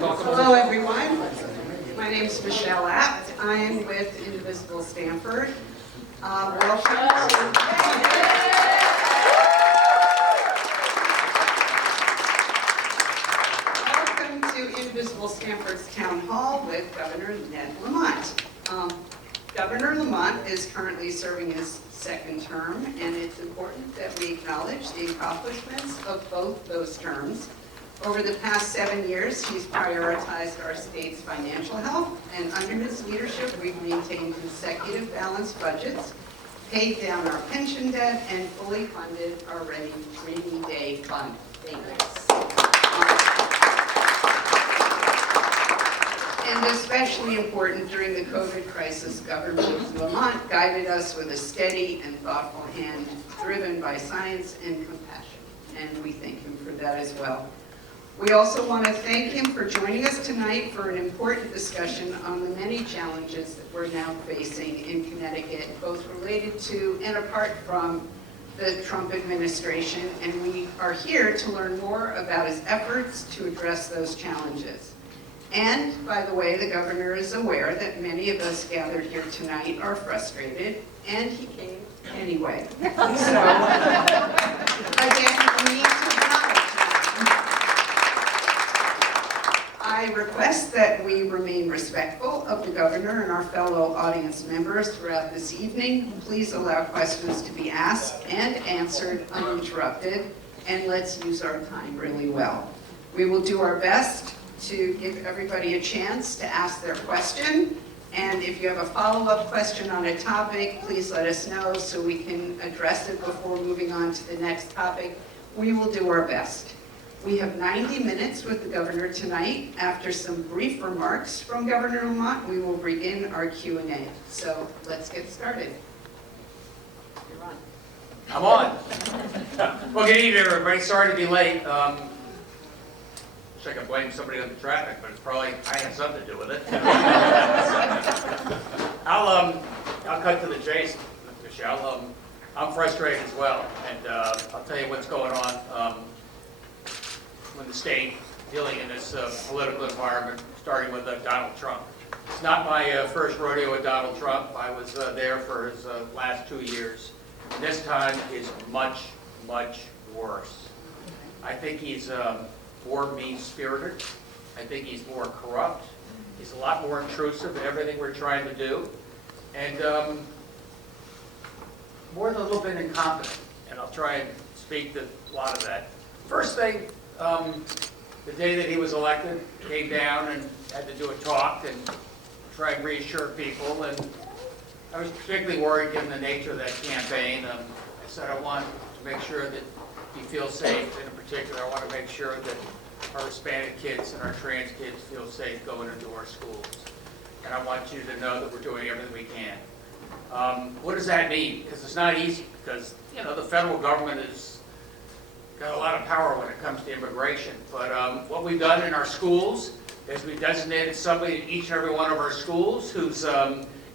Hello, everyone. My name is Michelle Apt. I am with Indivisible Stamford. Welcome to Indivisible Stamford's Town Hall with Governor Ned Lamont. Governor Lamont is currently serving his second term, and it's important that we acknowledge the accomplishments of both those terms. Over the past 7 years, he's prioritized our state's financial health, and under his leadership, we've maintained consecutive balanced budgets, paid down our pension debt, and fully funded our rainy day fund. Thank you. And especially important during the COVID crisis, Governor Lamont guided us with a steady and thoughtful hand, driven by science and compassion, and we thank him for that as well. We also want to thank him for joining us tonight for an important discussion on the many challenges that we're now facing in Connecticut, both related to and apart from the Trump administration, and we are here to learn more about his efforts to address those challenges. And, by the way, the governor is aware that many of us gathered here tonight are frustrated, and he came anyway. So, again, we need to acknowledge that. I request that we remain respectful of the governor and our fellow audience members throughout this evening. Please allow questions to be asked and answered uninterrupted, and let's use our time really well. We will do our best to give everybody a chance to ask their question, and if you have a follow-up question on a topic, please let us know so we can address it before moving on to the next topic. We will do our best. We have 90 minutes with the governor tonight. After some brief remarks from Governor Lamont, we will begin our Q&A. So let's get started. You're on. I'm on. Well, good evening, everybody. Sorry to be late. Wish I could blame somebody on the traffic, but it's probably I had something to do with it. I'll cut to the chase, Michelle. I'm frustrated as well, and I'll tell you what's going on with the state dealing in this political environment, starting with Donald Trump. It's not my first rodeo with Donald Trump. I was there for his last 2 years. And this time is much, much worse. I think he's more mean-spirited. I think he's more corrupt. He's a lot more intrusive in everything we're trying to do. And more than a little bit incompetent. And I'll try and speak to a lot of that. First thing, the day that he was elected, came down and had to do a talk and try and reassure people. And I was particularly worried given the nature of that campaign. I said I want to make sure that he feels safe. And in particular, I want to make sure that our Hispanic kids and our trans kids feel safe going into our schools. And I want you to know that we're doing everything we can. What does that mean? Because it's not easy. Because, you know, the federal government has got a lot of power when it comes to immigration. But what we've done in our schools is we've designated somebody in each and every one of our schools who's,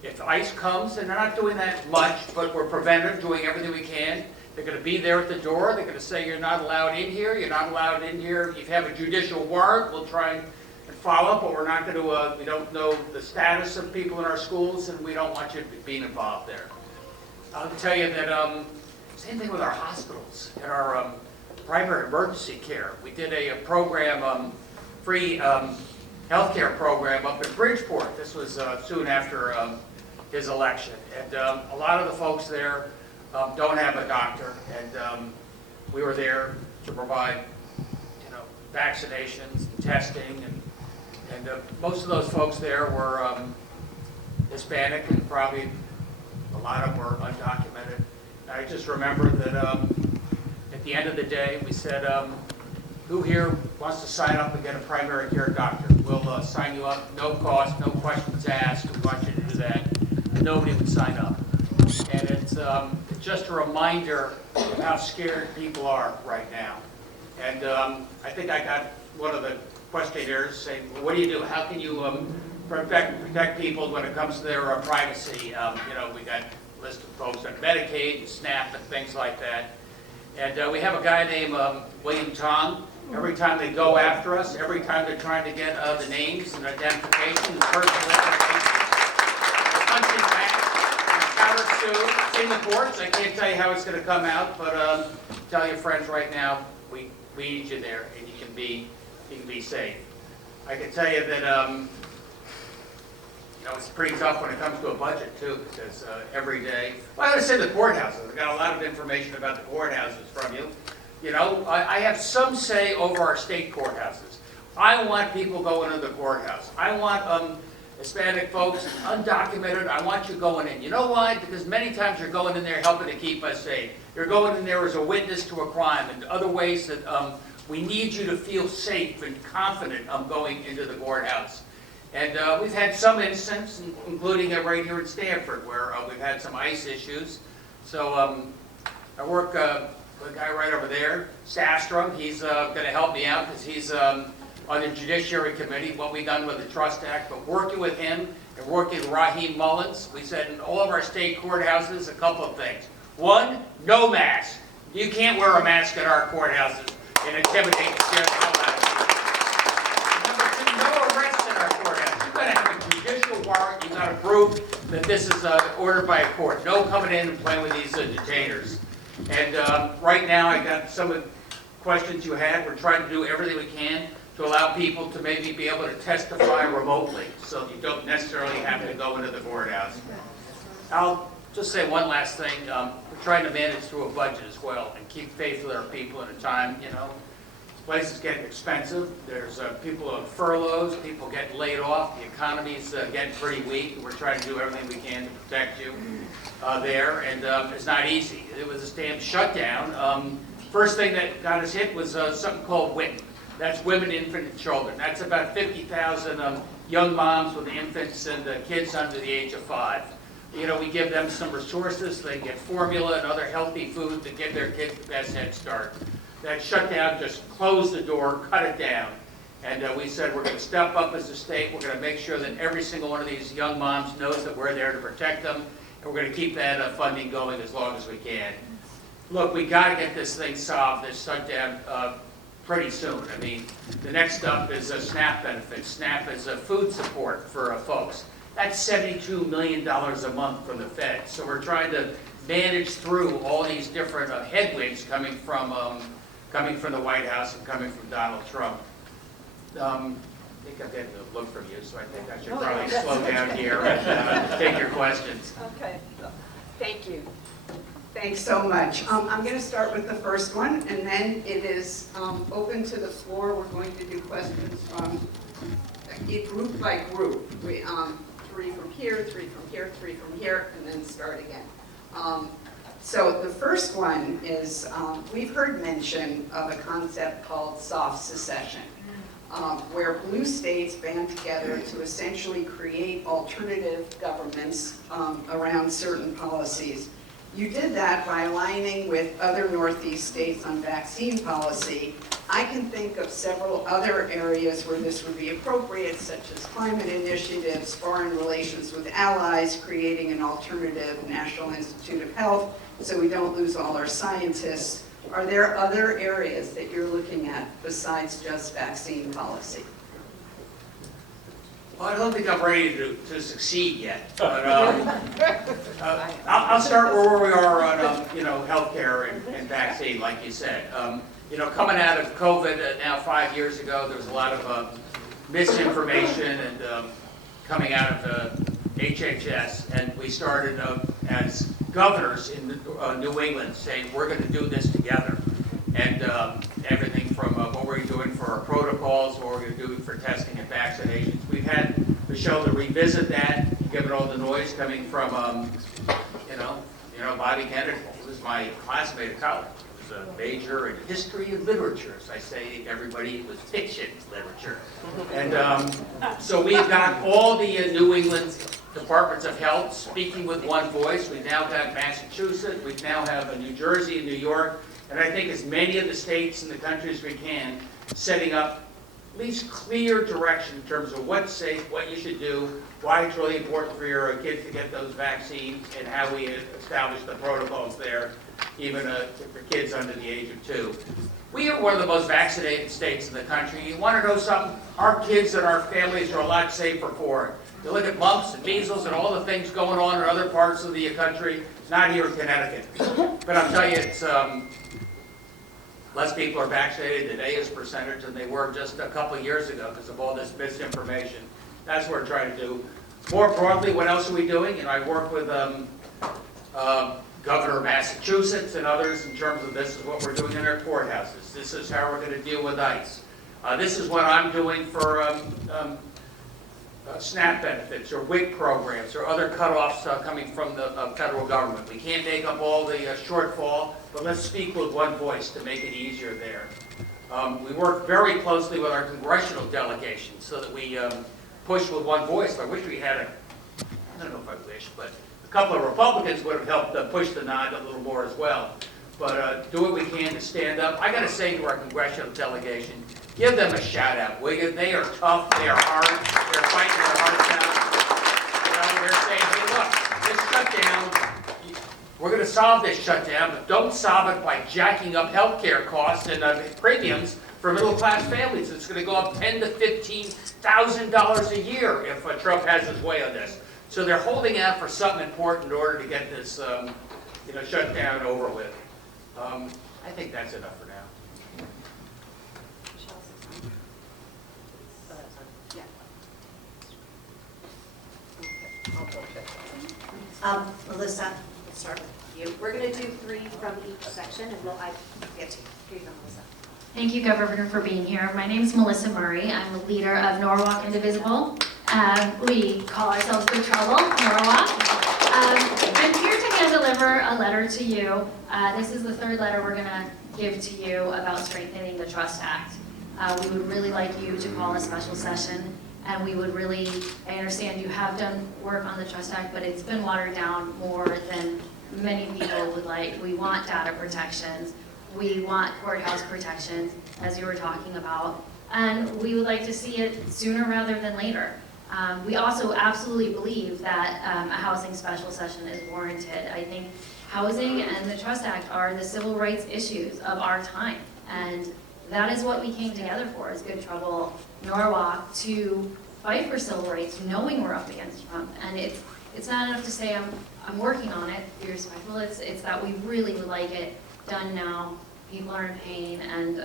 if ICE comes, and they're not doing that much, but we're preventive, doing everything we can. They're going to be there at the door. They're going to say, you're not allowed in here. You're not allowed in here. If you have a judicial warrant, we'll try and follow up, but we're not going to, we don't know the status of people in our schools, and we don't want you being involved there. I'll tell you that, same thing with our hospitals and our primary emergency care. We did a program, free healthcare program up in Bridgeport. This was soon after his election. And a lot of the folks there don't have a doctor, and we were there to provide, you know, vaccinations, and testing, and most of those folks there were Hispanic, and probably a lot of them were undocumented. And I just remember that at the end of the day, we said, who here wants to sign up and get a primary care doctor? We'll sign you up, no cost, no questions asked. We want you to do that. And nobody would sign up. And it's just a reminder of how scared people are right now. And I think I got one of the questionnaires saying, well, what do you do? How can you protect people when it comes to their privacy? You know, we got a list of folks on Medicaid and SNAP and things like that. And we have a guy named William Tong. every time they go after us, every time they're trying to get the names and identification, the personal information, punching back, counter-sue. It's in the courts. I can't tell you how it's going to come out, but tell your friends right now, we need you there, and you can be safe. I can tell you that it's pretty tough when it comes to a budget too, because every day, well, I said the courthouses. I got a lot of information about the courthouses from you. I have some say over our state courthouses. I want people going to the courthouse. I want Hispanic folks, undocumented, I want you going in. You know why? Because many times you're going in there helping to keep us safe. You're going in there as a witness to a crime and other ways that we need you to feel safe and confident going into the courthouse. And we've had some instances, including right here in Stamford, where we've had some ICE issues. So I work with a guy right over there, Safstrom. He's going to help me out because he's on the Judiciary Committee, what we've done with the Trust Act. But working with him and working with Raheem Mullins, we said in all of our state courthouses, a couple of things. One, no mask. You can't wear a mask at our courthouses and intimidate and scare the hell out of people. Number two, no arrests in our courthouse. You've got to have a judicial warrant. You've got to prove that this is ordered by a court. No coming in and playing with these detainers. And right now, I got some of the questions you had. We're trying to do everything we can to allow people to maybe be able to testify remotely, so you don't necessarily have to go into the courthouse. I'll just say one last thing. We're trying to manage through a budget as well and keep faith with our people at a time, This place is getting expensive. There's people on furloughs, people getting laid off. The economy's getting pretty weak. We're trying to do everything we can to protect you there, and it's not easy. It was a damn shutdown. First thing that got us hit was something called WIC. That's Women, Infant, and Children. That's about 50,000 young moms with infants and kids under the age of 5. We give them some resources. They get formula and other healthy food to give their kids the best head start. That shutdown just closed the door, cut it down. And we said we're going to step up as a state. We're going to make sure that every single one of these young moms knows that we're there to protect them. And we're going to keep that funding going as long as we can. Look, we got to get this thing solved, this shutdown, pretty soon. I mean, the next up is SNAP benefits. SNAP is food support for folks. That's $72 million a month from the Fed. So we're trying to manage through all these different headwinds coming from the White House and coming from Donald Trump. I think I'm getting a look from you, so I think I should probably slow down here and take your questions. Okay, thank you. Thanks so much. I'm going to start with the first one, and then it is open to the floor. We're going to do questions from group by group. 3 from here, 3 from here, 3 from here, and then start again. So the first one is, we've heard mention of a concept called soft secession, where blue states band together to essentially create alternative governments around certain policies. You did that by aligning with other Northeast states on vaccine policy. I can think of several other areas where this would be appropriate, such as climate initiatives, foreign relations with allies, creating an alternative National Institute of Health so we don't lose all our scientists. Are there other areas that you're looking at besides just vaccine policy? Well, I don't think I'm ready to succeed yet, but I'll start where we are on healthcare and vaccine, like you said. Coming out of COVID now 5 years ago, there was a lot of misinformation and coming out of HHS, and we started as governors in New England saying we're going to do this together, and everything from what we're doing for our protocols, what we're going to do for testing and vaccinations. We've had the show to revisit that, given all the noise coming from, Bobby Kennedy. He was my classmate at college. He was a major in history and literature. As I say to everybody, it was fiction literature. And so we've got all the New England departments of health speaking with one voice. We've now got Massachusetts. We now have New Jersey and New York. And I think as many of the states in the country as we can, setting up at least clear direction in terms of what's safe, what you should do, why it's really important for your kids to get those vaccines, and how we establish the protocols there, even for kids under the age of 2. We are one of the most vaccinated states in the country. You want to know something? Our kids and our families are a lot safer for it. You look at mumps and measles and all the things going on in other parts of the country, not here in Connecticut. But I'll tell you, it's less people are vaccinated today as a percentage than they were just a couple of years ago because of all this misinformation. That's what we're trying to do. More broadly, what else are we doing? I work with Governor of Massachusetts and others in terms of this is what we're doing in our courthouses. This is how we're going to deal with ICE. This is what I'm doing for SNAP benefits or WIC programs or other cutoffs coming from the federal government. We can't make up all the shortfall, but let's speak with one voice to make it easier there. We work very closely with our congressional delegation so that we push with one voice. I wish we had I don't know if I wish, but a couple of Republicans would have helped push the nod a little more as well. But do what we can to stand up. I got to say to our congressional delegation, give them a shout out, will you? They are tough, they are hard, they're fighting their hearts out. They're saying, hey look, this shutdown, we're going to solve this shutdown, but don't solve it by jacking up health care costs and premiums for middle class families. It's going to go up $10,000 to $15,000 a year if Trump has his way on this. So they're holding out for something important in order to get this shutdown over with. I think that's enough for now. Melissa, let's start with you. We're going to do 3 from each section, and I get to you. Here you go, Melissa. Thank you, Governor, for being here. My name is Melissa Murray. I'm the leader of Norwalk Indivisible. We call ourselves Good Trouble Norwalk. I'm here to hand deliver a letter to you. This is the 3rd letter we're going to give to you about strengthening the Trust Act. We would really like you to call a special session, and we would really, I understand you have done work on the Trust Act, but it's been watered down more than many people would like. We want data protections. We want courthouse protections, as you were talking about, and we would like to see it sooner rather than later. We also absolutely believe that a housing special session is warranted. I think housing and the Trust Act are the civil rights issues of our time, and that is what we came together for as Good Trouble Norwalk, to fight for civil rights, knowing we're up against Trump. And it's not enough to say I'm working on it, be respectful. It's that we really would like it done now. People are in pain, and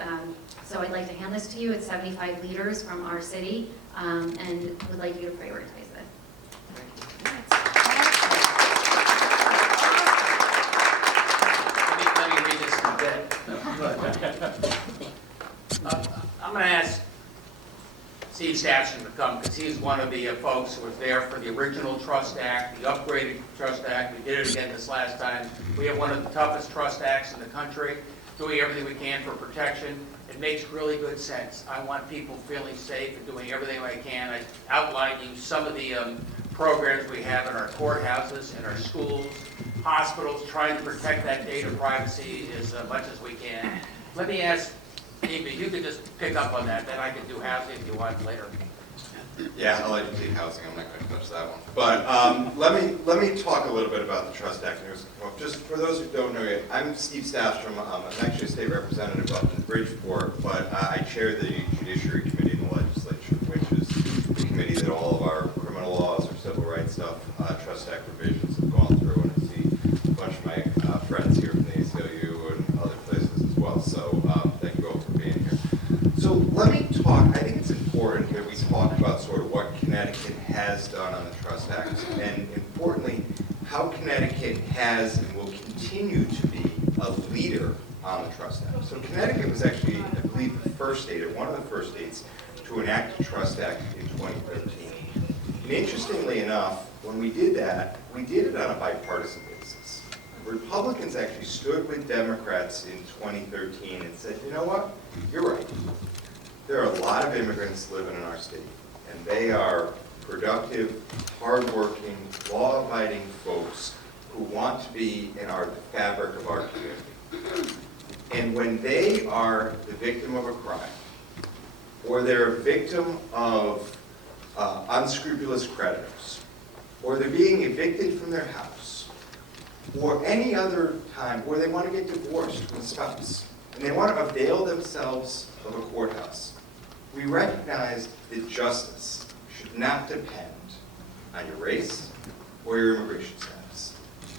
so I'd like to hand this to you. It's 75 leaders from our city, and would like you to prioritize it. Let me read this in a bit. I'm going to ask Steve Stafford to come because he's one of the folks who was there for the original Trust Act, the upgraded Trust Act. We did it again this last time. We have one of the toughest Trust Acts in the country, doing everything we can for protection. It makes really good sense. I want people feeling safe and doing everything I can. I outlined you some of the programs we have in our courthouses, in our schools, hospitals, trying to protect that data privacy as much as we can. Let me ask Steve, if you could just pick up on that, then I can do housing if you want later. Yeah, I'll let you take housing. I'm not going to touch that one. But let me talk a little bit about the Trust Act. Just for those who don't know yet, I'm Steve Stafford. I'm actually a state representative up in Bridgeport, but I chair the Judiciary Committee in the legislature, which is the committee that all of our criminal laws or civil rights stuff, Trust Act provisions have gone through. And I see a bunch of my friends here from the ACLU and other places as well. So thank you all for being here. So let me talk. I think it's important that we talk about sort of what Connecticut has done on the Trust Act, and importantly, how Connecticut has and will continue to be a leader on the Trust Act. So Connecticut was actually, I believe, the first state, or one of the first states, to enact the Trust Act in 2013. And interestingly enough, when we did that, we did it on a bipartisan basis. Republicans actually stood with Democrats in 2013 and said, you know what, you're right. There are a lot of immigrants living in our state, and they are productive, hardworking, law-abiding folks who want to be in the fabric of our community. And when they are the victim of a crime, or they're a victim of unscrupulous creditors, or they're being evicted from their house, or any other time where they want to get divorced from a spouse, and they want to avail themselves of a courthouse. We recognized that justice should not depend on your race or your immigration status.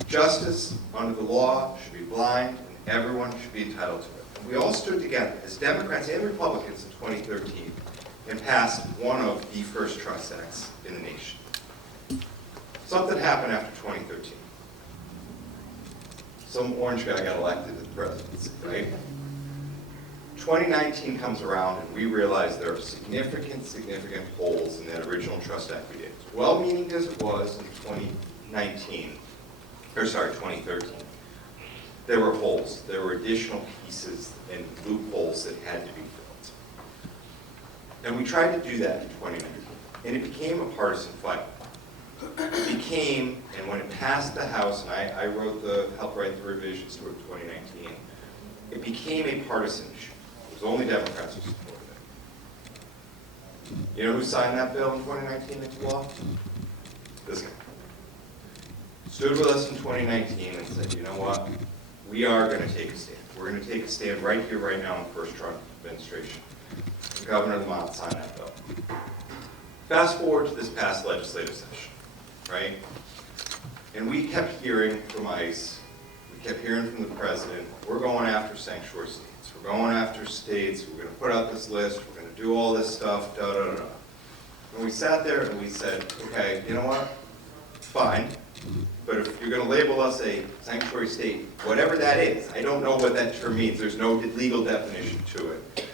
Justice under the law should be blind, and everyone should be entitled to it. And we all stood together as Democrats and Republicans in 2013 and passed one of the first trust acts in the nation. Something happened after 2013. Some orange guy got elected to the presidency, right? 2019 comes around and we realize there are significant holes in that original trust act we did. As well-meaning as it was in 2013, there were holes. There were additional pieces and loopholes that had to be filled. And we tried to do that in 2019. And it became a partisan fight. It became, and when it passed the House, and I helped write the revisions to it in 2019, it became a partisan issue. It was only Democrats who supported it. You know who signed that bill in 2019 into law? This guy. Stood with us in 2019 and said, you know what? We are going to take a stand. We're going to take a stand right here, right now in the first Trump administration. And Governor Lamont signed that bill. Fast forward to this past legislative session, right? And we kept hearing from ICE, we kept hearing from the president, we're going after sanctuary states. We're going after states, we're going to put out this list, we're going to do all this stuff, da-da-da-da. And we sat there and we said, okay, you know what? Fine. But if you're going to label us a sanctuary state, whatever that is, I don't know what that term means. There's no legal definition to it.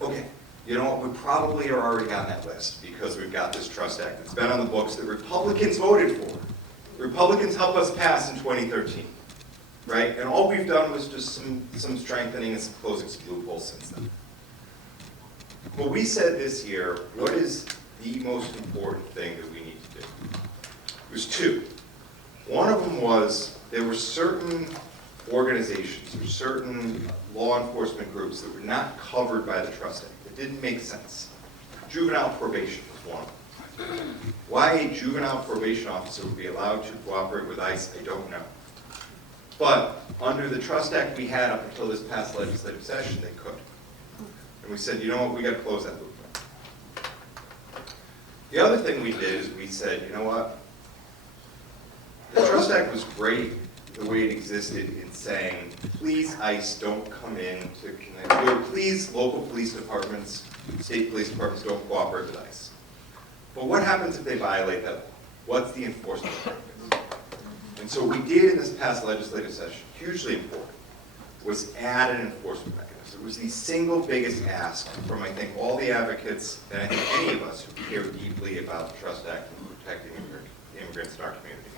Okay, you know what? We probably are already on that list because we've got this trust act that's been on the books that Republicans voted for. Republicans helped us pass in 2013, right? And all we've done was just some strengthening and some closing some loopholes since then. Well, we said this year, what is the most important thing that we need to do? There's two. One of them was there were certain organizations or certain law enforcement groups that were not covered by the trust act. It didn't make sense. Juvenile probation was one of them. Why a juvenile probation officer would be allowed to cooperate with ICE, I don't know. But under the trust act we had up until this past legislative session, they could. And we said, you know what, we got to close that loop. The other thing we did is we said, you know what, the Trust Act was great the way it existed in saying, please ICE don't come in to Connecticut, or please local police departments, state police departments don't cooperate with ICE. But what happens if they violate that law? What's the enforcement mechanism? And so what we did in this past legislative session, hugely important, was add an enforcement mechanism. It was the single biggest ask from, I think, all the advocates, and I think any of us who care deeply about the Trust Act and protecting immigrants in our community.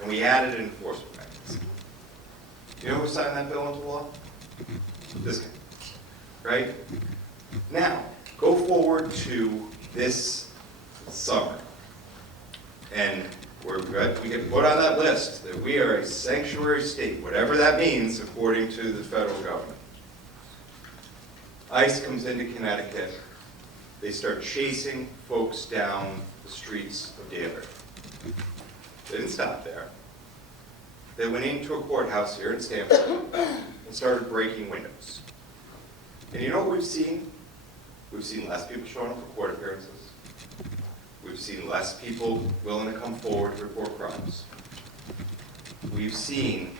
And we added an enforcement mechanism. You know who signed that bill into law? This guy, right? Now, go forward to this summer, and we get put on that list that we are a sanctuary state, whatever that means according to the federal government. ICE comes into Connecticut. They start chasing folks down the streets of Danbury. They didn't stop there. They went into a courthouse here in Stamford and started breaking windows. And you know what we've seen? We've seen less people showing up for court appearances. We've seen less people willing to come forward to report crimes. We've seen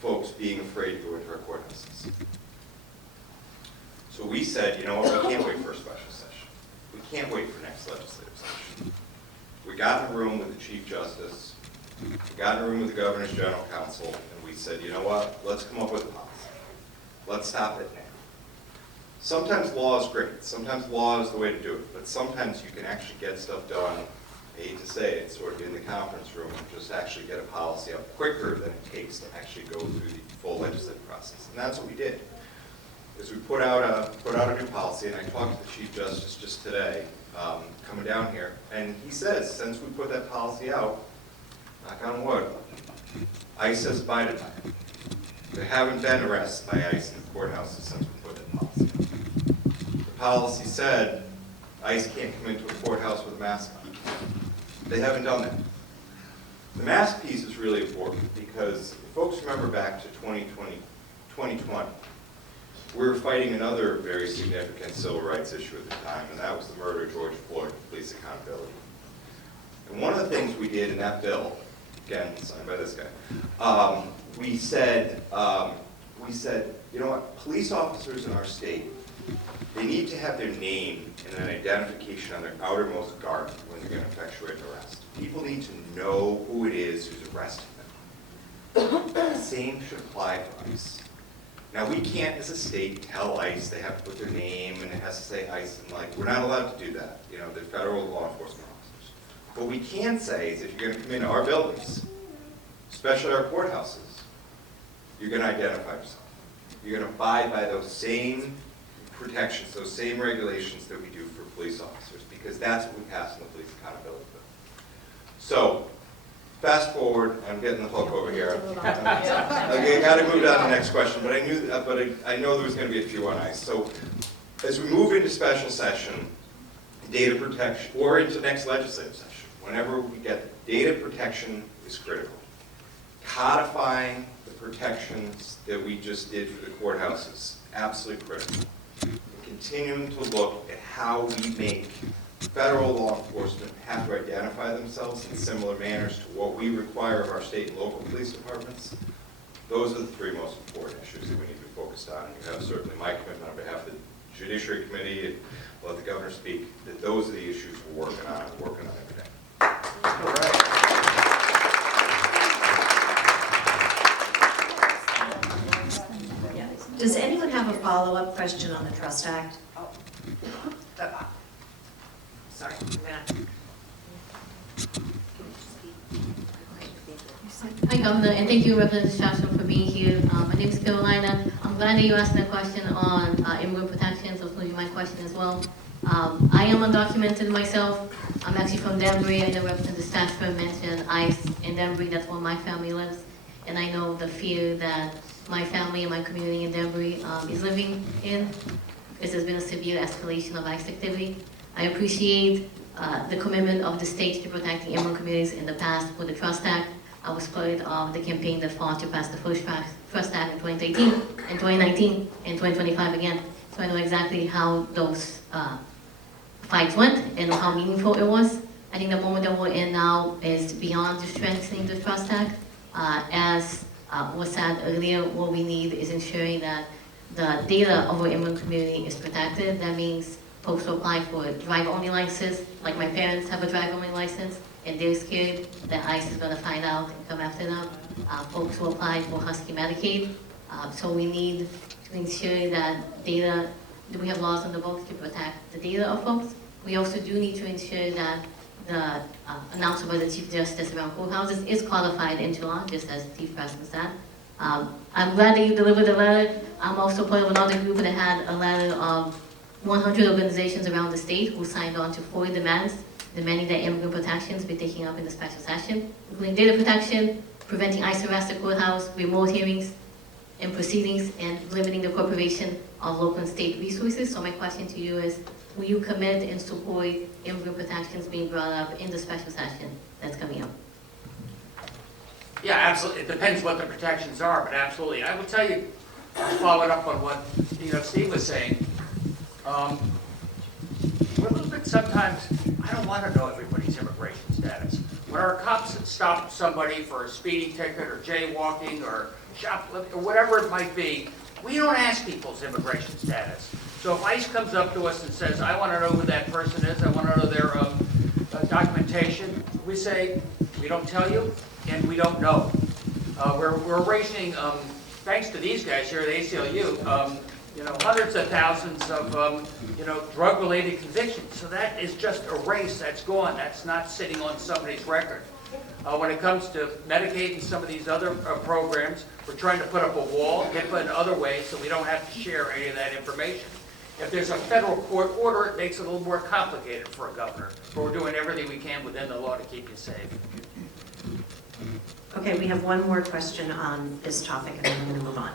folks being afraid to go into our courthouses. So we said, you know what, we can't wait for a special session. We can't wait for next legislative session. We got in a room with the Chief Justice, we got in a room with the Governor's General Counsel, and we said, you know what, let's come up with a policy. Let's stop it now. Sometimes law is great. Sometimes law is the way to do it, but sometimes you can actually get stuff done, I hate to say it, sort of in the conference room, and just actually get a policy out quicker than it takes to actually go through the full legislative process. And that's what we did. Is we put out a new policy, and I talked to the Chief Justice just today, coming down here, and he says, since we put that policy out, knock on wood, ICE has abided by it. There haven't been arrests by ICE in the courthouses since we put that policy out. The policy said ICE can't come into a courthouse with a mask on. They haven't done that. The mask piece is really important because if folks remember back to 2020 2020. We were fighting another very significant civil rights issue at the time, and that was the murder of George Floyd, police accountability. And one of the things we did in that bill, again, signed by this guy, we said, you know what, police officers in our state, they need to have their name and an identification on their outermost garment when they're going to effectuate an arrest. People need to know who it is who's arresting them. The same should apply to ICE. Now, we can't, as a state, tell ICE they have to put their name and it has to say ICE, and like, we're not allowed to do that. You know, they're federal law enforcement officers. What we can say is if you're going to come into our buildings, especially our courthouses, you're going to identify yourself. You're going to abide by those same protections, those same regulations that we do for police officers, because that's what we passed in the police accountability bill. So, fast forward, I'm getting the hook over here. Okay, got to move on to the next question, but I know there was going to be a few on ICE. So, as we move into special session, data protection, or into next legislative session, whenever we get data protection is critical. Codifying the protections that we just did for the courthouses, absolutely critical. And continuing to look at how we make federal law enforcement have to identify themselves in similar manners to what we require of our state and local police departments. Those are the three most important issues that we need to be focused on. And you have certainly my commitment on behalf of the Judiciary Committee, and let the governor speak, that those are the issues we're working on every day. All right. Does anyone have a follow-up question on the Trust Act? Sorry, Hi, Governor, and thank you, Representative Strasser, for being here. My name is Carolina. I'm glad that you asked that question on immigrant protection, so it's going to be my question as well. I am undocumented myself. I'm actually from Danbury. I know Representative Strasser mentioned ICE in Danbury. That's where my family lives. And I know the fear that my family and my community in Danbury is living in, because there's been a severe escalation of ICE activity. I appreciate the commitment of the state to protecting immigrant communities in the past with the Trust Act. I was part of the campaign that fought to pass the first Trust Act in 2018, in 2019, and 2025 again. So I know exactly how those fights went and how meaningful it was. I think the moment that we're in now is beyond just strengthening the Trust Act. As was said earlier, what we need is ensuring that the data of our immigrant community is protected. That means folks who apply for a drive-only license, like my parents have a drive-only license, and they're scared that ICE is going to find out and come after them. Folks who apply for Husky Medicaid. So we need to ensure that data, that we have laws on the books to protect the data of folks. We also do need to ensure that the announcement by the Chief Justice around courthouses is qualified into law, just as Chief Preston said. I'm glad that you delivered the letter. I'm also part of another group that had a letter of 100 organizations around the state who signed on to 4 demands, demanding that immigrant protections be taken up in the special session, including data protection, preventing ICE arrest at courthouse, remote hearings and proceedings, and limiting the corporation of local and state resources. So my question to you is, will you commit and support immigrant protections being brought up in the special session that's coming up? Yeah, absolutely. It depends what the protections are, but absolutely. I will tell you, following up on what Steve was saying, we're a little bit sometimes, I don't want to know everybody's immigration status. When our cops stop somebody for a speeding ticket or jaywalking or shoplifting or whatever it might be, we don't ask people's immigration status. So if ICE comes up to us and says, I want to know who that person is, I want to know their documentation, we say, we don't tell you and we don't know. We're raising, thanks to these guys here at ACLU, hundreds of thousands of, drug-related convictions. So that is just a race that's gone. That's not sitting on somebody's record. When it comes to Medicaid and some of these other programs, we're trying to put up a wall, get in other ways so we don't have to share any of that information. If there's a federal court order, it makes it a little more complicated for a governor. But we're doing everything we can within the law to keep you safe. Okay, we have one more question on this topic, and then we're going to move on.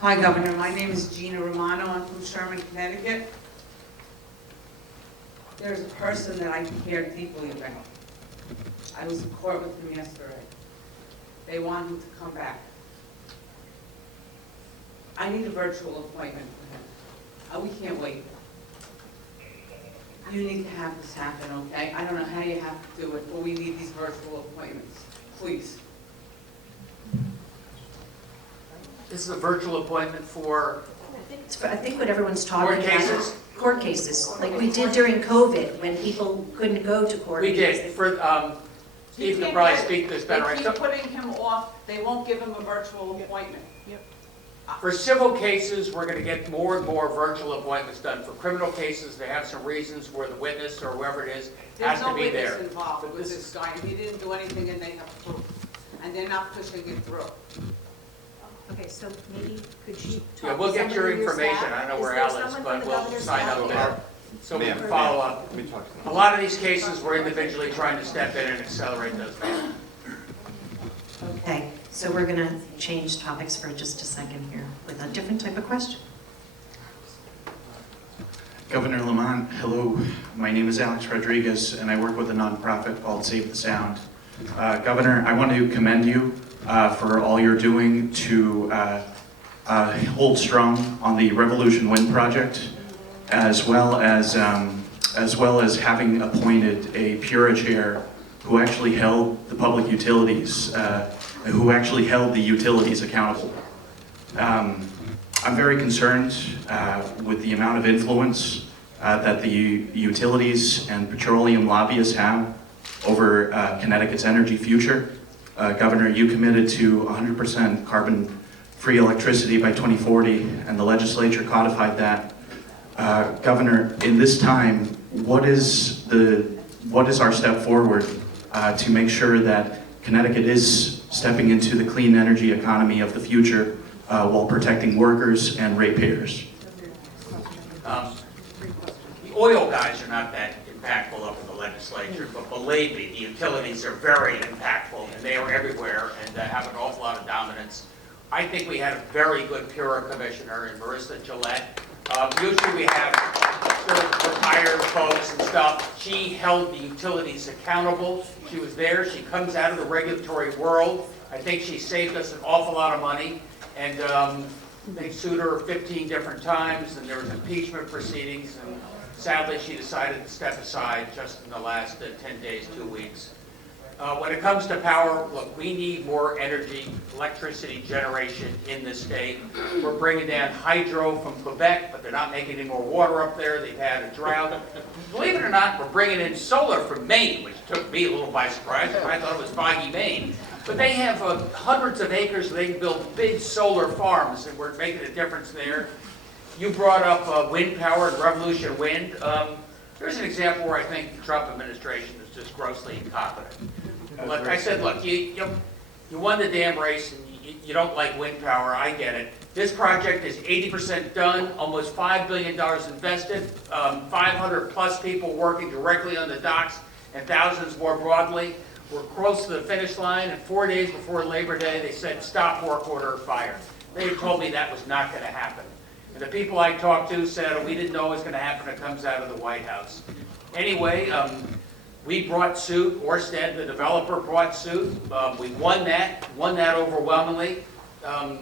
Hi, Governor. My name is Gina Romano. I'm from Sherman, Connecticut. There's a person that I care deeply about. I was in court with him yesterday. They want him to come back. I need a virtual appointment for him. We can't wait. You need to have this happen, okay? I don't know how you have to do it, but we need these virtual appointments, please. This is a virtual appointment for I think what everyone's talking court about. cases. Court cases, like we did during COVID, when people couldn't go to court. We because did, for, Steve can probably speak to this better. They keep putting him off, they won't give him a virtual appointment. For civil cases, we're going to get more and more virtual appointments done. For criminal cases, they have some reasons where the witness or whoever it is has There's to no be there. witness involved with this guy, and he didn't do anything, and they have proof. And they're not pushing it through. Okay, so maybe could you Yeah, talk we'll to get your somebody in information. staff? I don't know where there Al is, someone from but the we'll governor's sign staff up here? there so we can Ma'am. follow up. Let me talk to A them. lot of these cases, we're individually trying to step in and accelerate those. Okay, so we're going to change topics for just a second here with a different type of question. Governor Lamont, hello. My name is Alex Rodriguez, and I work with a nonprofit called Save the Sound. Governor, I want to commend you for all you're doing to hold strong on the Revolution Wind project, as well as having appointed a Pura chair who actually held the public utilities, who actually held the utilities accountable. I'm very concerned with the amount of influence that the utilities and petroleum lobbyists have over Connecticut's energy future. Governor, you committed to 100% carbon-free electricity by 2040, and the legislature codified that. Governor, in this time, what is our step forward to make sure that Connecticut is stepping into the clean energy economy of the future while protecting workers and ratepayers? The oil guys are not that impactful up in the legislature, but believe me, the utilities are very impactful, and they are everywhere and have an awful lot of dominance. I think we had a very good Pura commissioner in Marissa Gillette. Usually we have sort of retired folks and stuff. She held the utilities accountable. She was there. She comes out of the regulatory world. I think she saved us an awful lot of money. And they sued her 15 different times, and there was impeachment proceedings. And sadly, she decided to step aside just in the last 10 days, 2 weeks. When it comes to power, look, we need more energy, electricity generation in this state. We're bringing down hydro from Quebec, but they're not making any more water up there. They've had a drought. Believe it or not, we're bringing in solar from Maine, which took me a little by surprise. I thought it was foggy Maine. But they have hundreds of acres, they can build big solar farms, and we're making a difference there. You brought up wind power and Revolution Wind. Here's an example where I think the Trump administration is just grossly incompetent. Look, I said, look, you won the damn race, and you don't like wind power. I get it. This project is 80% done, almost $5 billion invested, 500 plus people working directly on the docks, and thousands more broadly. We're close to the finish line, and 4 days before Labor Day, they said, stop work order, fire. They told me that was not going to happen. And the people I talked to said, we didn't know it was going to happen. It comes out of the White House. Anyway, we brought suit. Orsted, the developer, brought suit. We won that overwhelmingly. I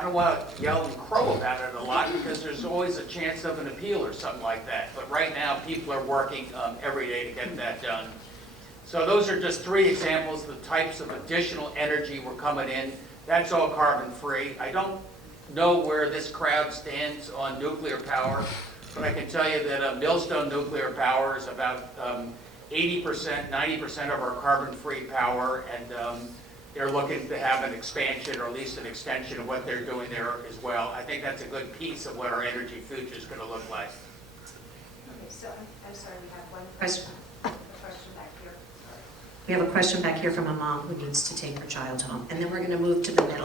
don't want to yell and crow about it a lot because there's always a chance of an appeal or something like that. But right now, people are working every day to get that done. So those are just 3 examples of the types of additional energy we're coming in. That's all carbon-free. I don't know where this crowd stands on nuclear power, but I can tell you that Millstone Nuclear Power is about 80%, 90% of our carbon-free power, and they're looking to have an expansion or at least an extension of what they're doing there as well. I think that's a good piece of what our energy future is going to look like. Okay, so I'm sorry, we have one question back here. We have a question back here from a mom who needs to take her child home, and then we're going to move to the middle.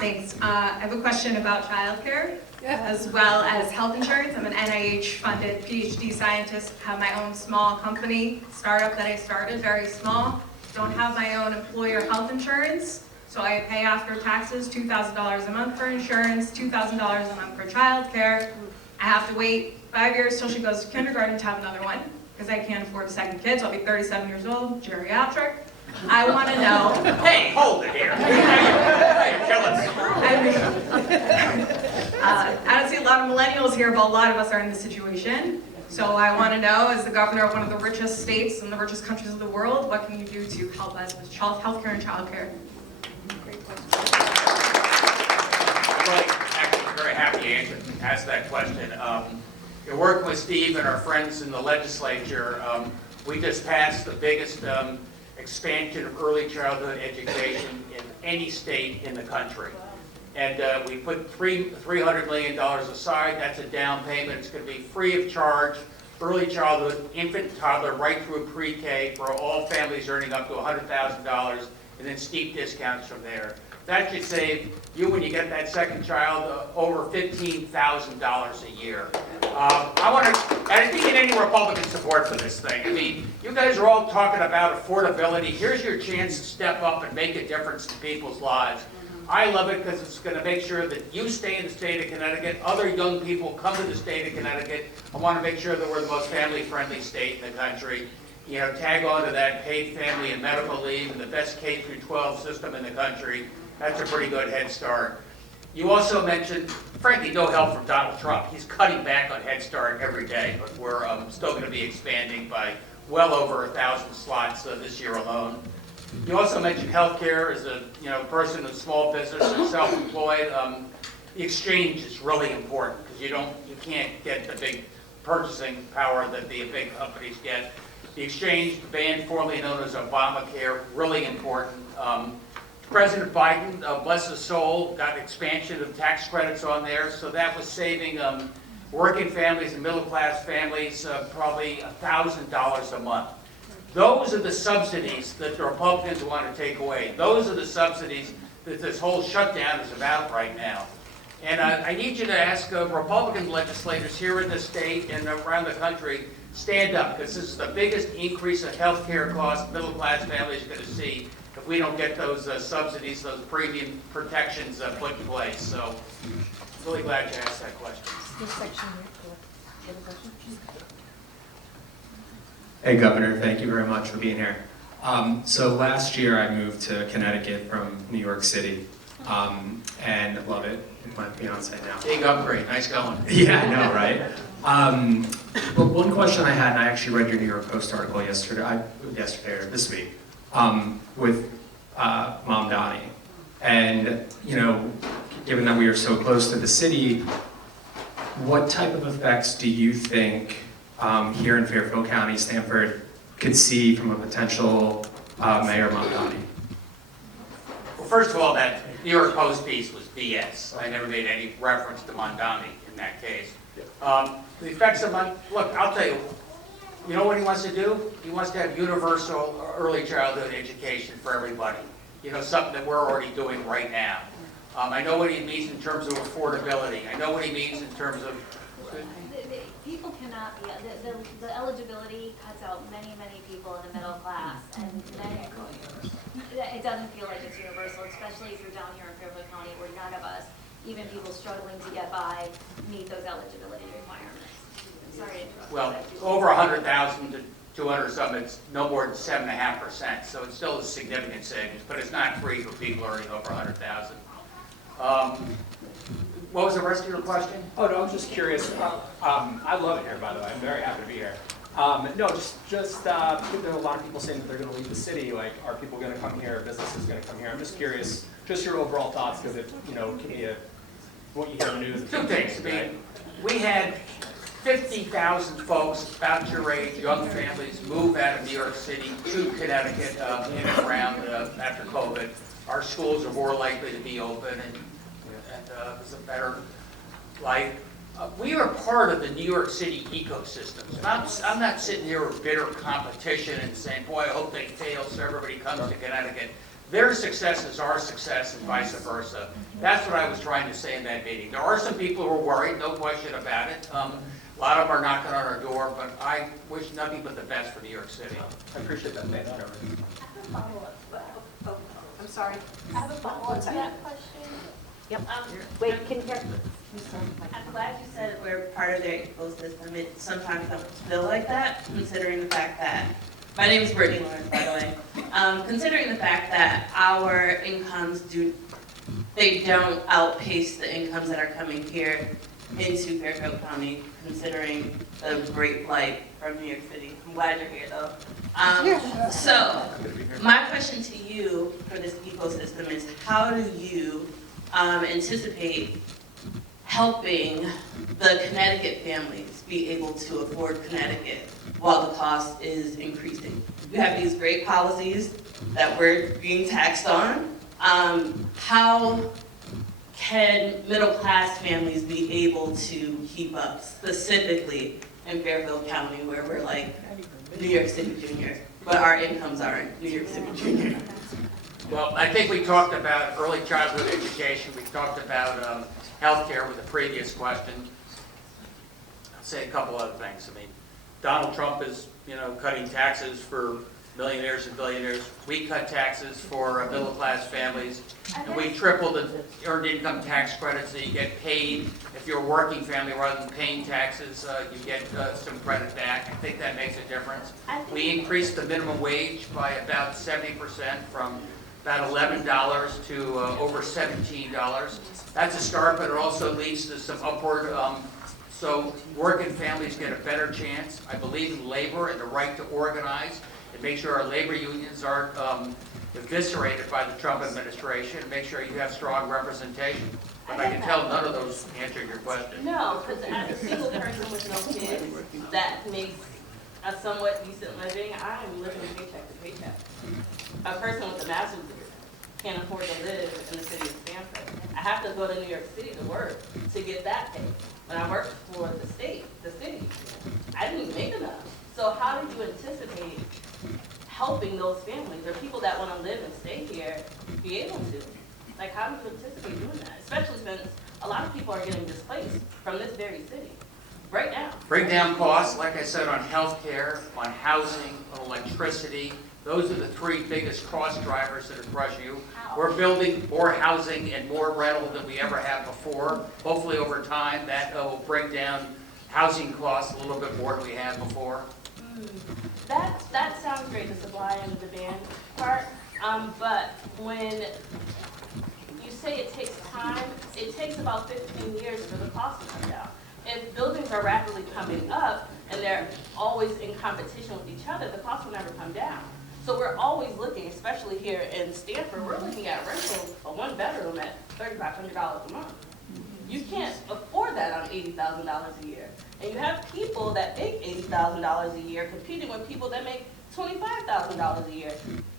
Thanks. I have a question about childcare as well as health insurance. I'm an NIH-funded PhD scientist, have my own small company, startup that I started, very small. Don't have my own employer health insurance, so I pay after taxes $2,000 a month for insurance, $2,000 a month for childcare. I have to wait 5 years till she goes to kindergarten to have another one because I can't afford a second kid, so I'll be 37 years old, geriatric. I want to know. Hey, hold it here. Hey, kill us. I don't see a lot of millennials here, but a lot of us are in this situation. So I want to know, as the governor of one of the richest states and the richest countries of the world, what can you do to help us with healthcare and childcare? I'm really actually very happy to ask that question. You're working with Steve and our friends in the legislature. We just passed the biggest expansion of early childhood education in any state in the country. And we put $300 million aside. That's a down payment. It's going to be free of charge, early childhood, infant, toddler, right through pre-K for all families earning up to $100,000, and then steep discounts from there. That should save you, when you get that second child, over $15,000 a year. I think you need any Republican support for this thing. I mean, you guys are all talking about affordability. Here's your chance to step up and make a difference in people's lives. I love it because it's going to make sure that you stay in the state of Connecticut, other young people come to the state of Connecticut. I want to make sure that we're the most family-friendly state in the country. You know, tag on to that paid family and medical leave and the best K-12 system in the country. That's a pretty good head start. You also mentioned, frankly, no help from Donald Trump. He's cutting back on Head Start every day, but we're still going to be expanding by well over 1,000 slots this year alone. You also mentioned healthcare as a person of small business and self-employed. The exchange is really important because you can't get the big purchasing power that the big companies get. The exchange, the band formerly known as Obamacare, really important. President Biden, bless his soul, got expansion of tax credits on there, so that was saving working families and middle-class families probably $1,000 a month. Those are the subsidies that the Republicans want to take away. Those are the subsidies that this whole shutdown is about right now. And I need you to ask Republican legislators here in the state and around the country, stand up, because this is the biggest increase in health care costs middle-class families are going to see if we don't get those subsidies, those premium protections put in place. So I'm really glad you asked that question. This section here. Do you have a question? Hey, Governor, thank you very much for being here. So last year I moved to Connecticut from New York City, and love it. My fiance now. Big upgrade, nice going. Yeah, I know, right? But one question I had, and I actually read your New York Post article yesterday or this week, with Mom Donnie. And, given that we are so close to the city, what type of effects do you think here in Fairfield County, Stamford, could see from a potential Mayor Mom Donnie? Well, first of all, that New York Post piece was BS. I never made any reference to Mondani in that case. The effects of look, I'll tell you, you know what he wants to do? He wants to have universal early childhood education for everybody. Something that we're already doing right now. I know what he means in terms of affordability. I know what he means in terms of... People cannot be, the eligibility cuts out many, many people in the middle class, and then it doesn't feel like it's universal, especially if you're down here in Fairfield County where none of us, even people struggling to get by, meet those eligibility requirements. I'm sorry to interrupt. Well, over 100,000 to 200 something, it's no more than 7.5%, so it's still a significant savings, but it's not free for people earning over 100,000. What was the rest of your question? Oh, no, I'm just curious. I love it here, by the way. I'm very happy to be here. No, just I think there are a lot of people saying that they're going to leave the city. Like, are people going to come here? Are businesses going to come here? I'm just curious, just your overall thoughts, because what you hear in the news. Two things. I mean, we had 50,000 folks about your age, young families, move out of New York City to Connecticut in and around after COVID. Our schools are more likely to be open, and it's a better life. We are part of the New York City ecosystem. I'm not sitting here with bitter competition and saying, boy, I hope they fail so everybody comes to Connecticut. Their success is our success and vice versa. That's what I was trying to say in that meeting. There are some people who are worried, no question about it. A lot of them are knocking on our door, but I wish nothing but the best for New York City. I appreciate that. Thanks, Governor. Oh, I'm sorry. I have a follow-up to that question. Yep. Wait, can you I'm glad you said we're part of their ecosystem. It sometimes doesn't feel like that, considering the fact that My name is Brittany Lawrence, by the way. Considering the fact that our incomes don't outpace the incomes that are coming here into Fairfield County, considering the great flight from New York City. I'm glad you're here though. So, my question to you for this ecosystem is, how do you anticipate helping the Connecticut families be able to afford Connecticut while the cost is increasing? You have these great policies that we're being taxed on. How can middle-class families be able to keep up, specifically in Fairfield County, where we're like New York City Junior, but our incomes aren't New York City Junior? Well, I think we talked about early childhood education. We talked about healthcare with the previous question. I'll say a couple other things. I mean, Donald Trump is, cutting taxes for millionaires and billionaires. We cut taxes for middle-class families, and we tripled the earned income tax credit, so you get paid. If you're a working family, rather than paying taxes, you get some credit back. I think that makes a difference. We increased the minimum wage by about 70%, from about $11 to over $17. That's a start, but it also leads to some upward, so working families get a better chance. I believe in labor and the right to organize, and make sure our labor unions aren't eviscerated by the Trump administration, and make sure you have strong representation. But I can tell none of those answer your question. No, because as a single person with no kids that makes a somewhat decent living, I'm living paycheck to paycheck. A person with a master's degree can't afford to live in the city of Stamford. I have to go to New York City to work to get that paid. When I worked for the city, I didn't make enough. So how did you anticipate helping those families or people that want to live and stay here be able to? Like, how do you anticipate doing that? Especially since a lot of people are getting displaced from this very city right now. Bring down costs, like I said, on healthcare, on housing, on electricity. Those are the three biggest cost drivers that are crushing you. We're building more housing and more rental than we ever have before. Hopefully over time that will bring down housing costs a little bit more than we had before. That sounds great, the supply and the demand part. But when you say it takes time, it takes about 15 years for the cost to come down. If buildings are rapidly coming up and they're always in competition with each other, the cost will never come down. So we're always looking, especially here in Stamford, we're looking at rentals, a one bedroom at $3,500 a month. You can't afford that on $80,000 a year. And you have people that make $80,000 a year competing with people that make $25,000 a year.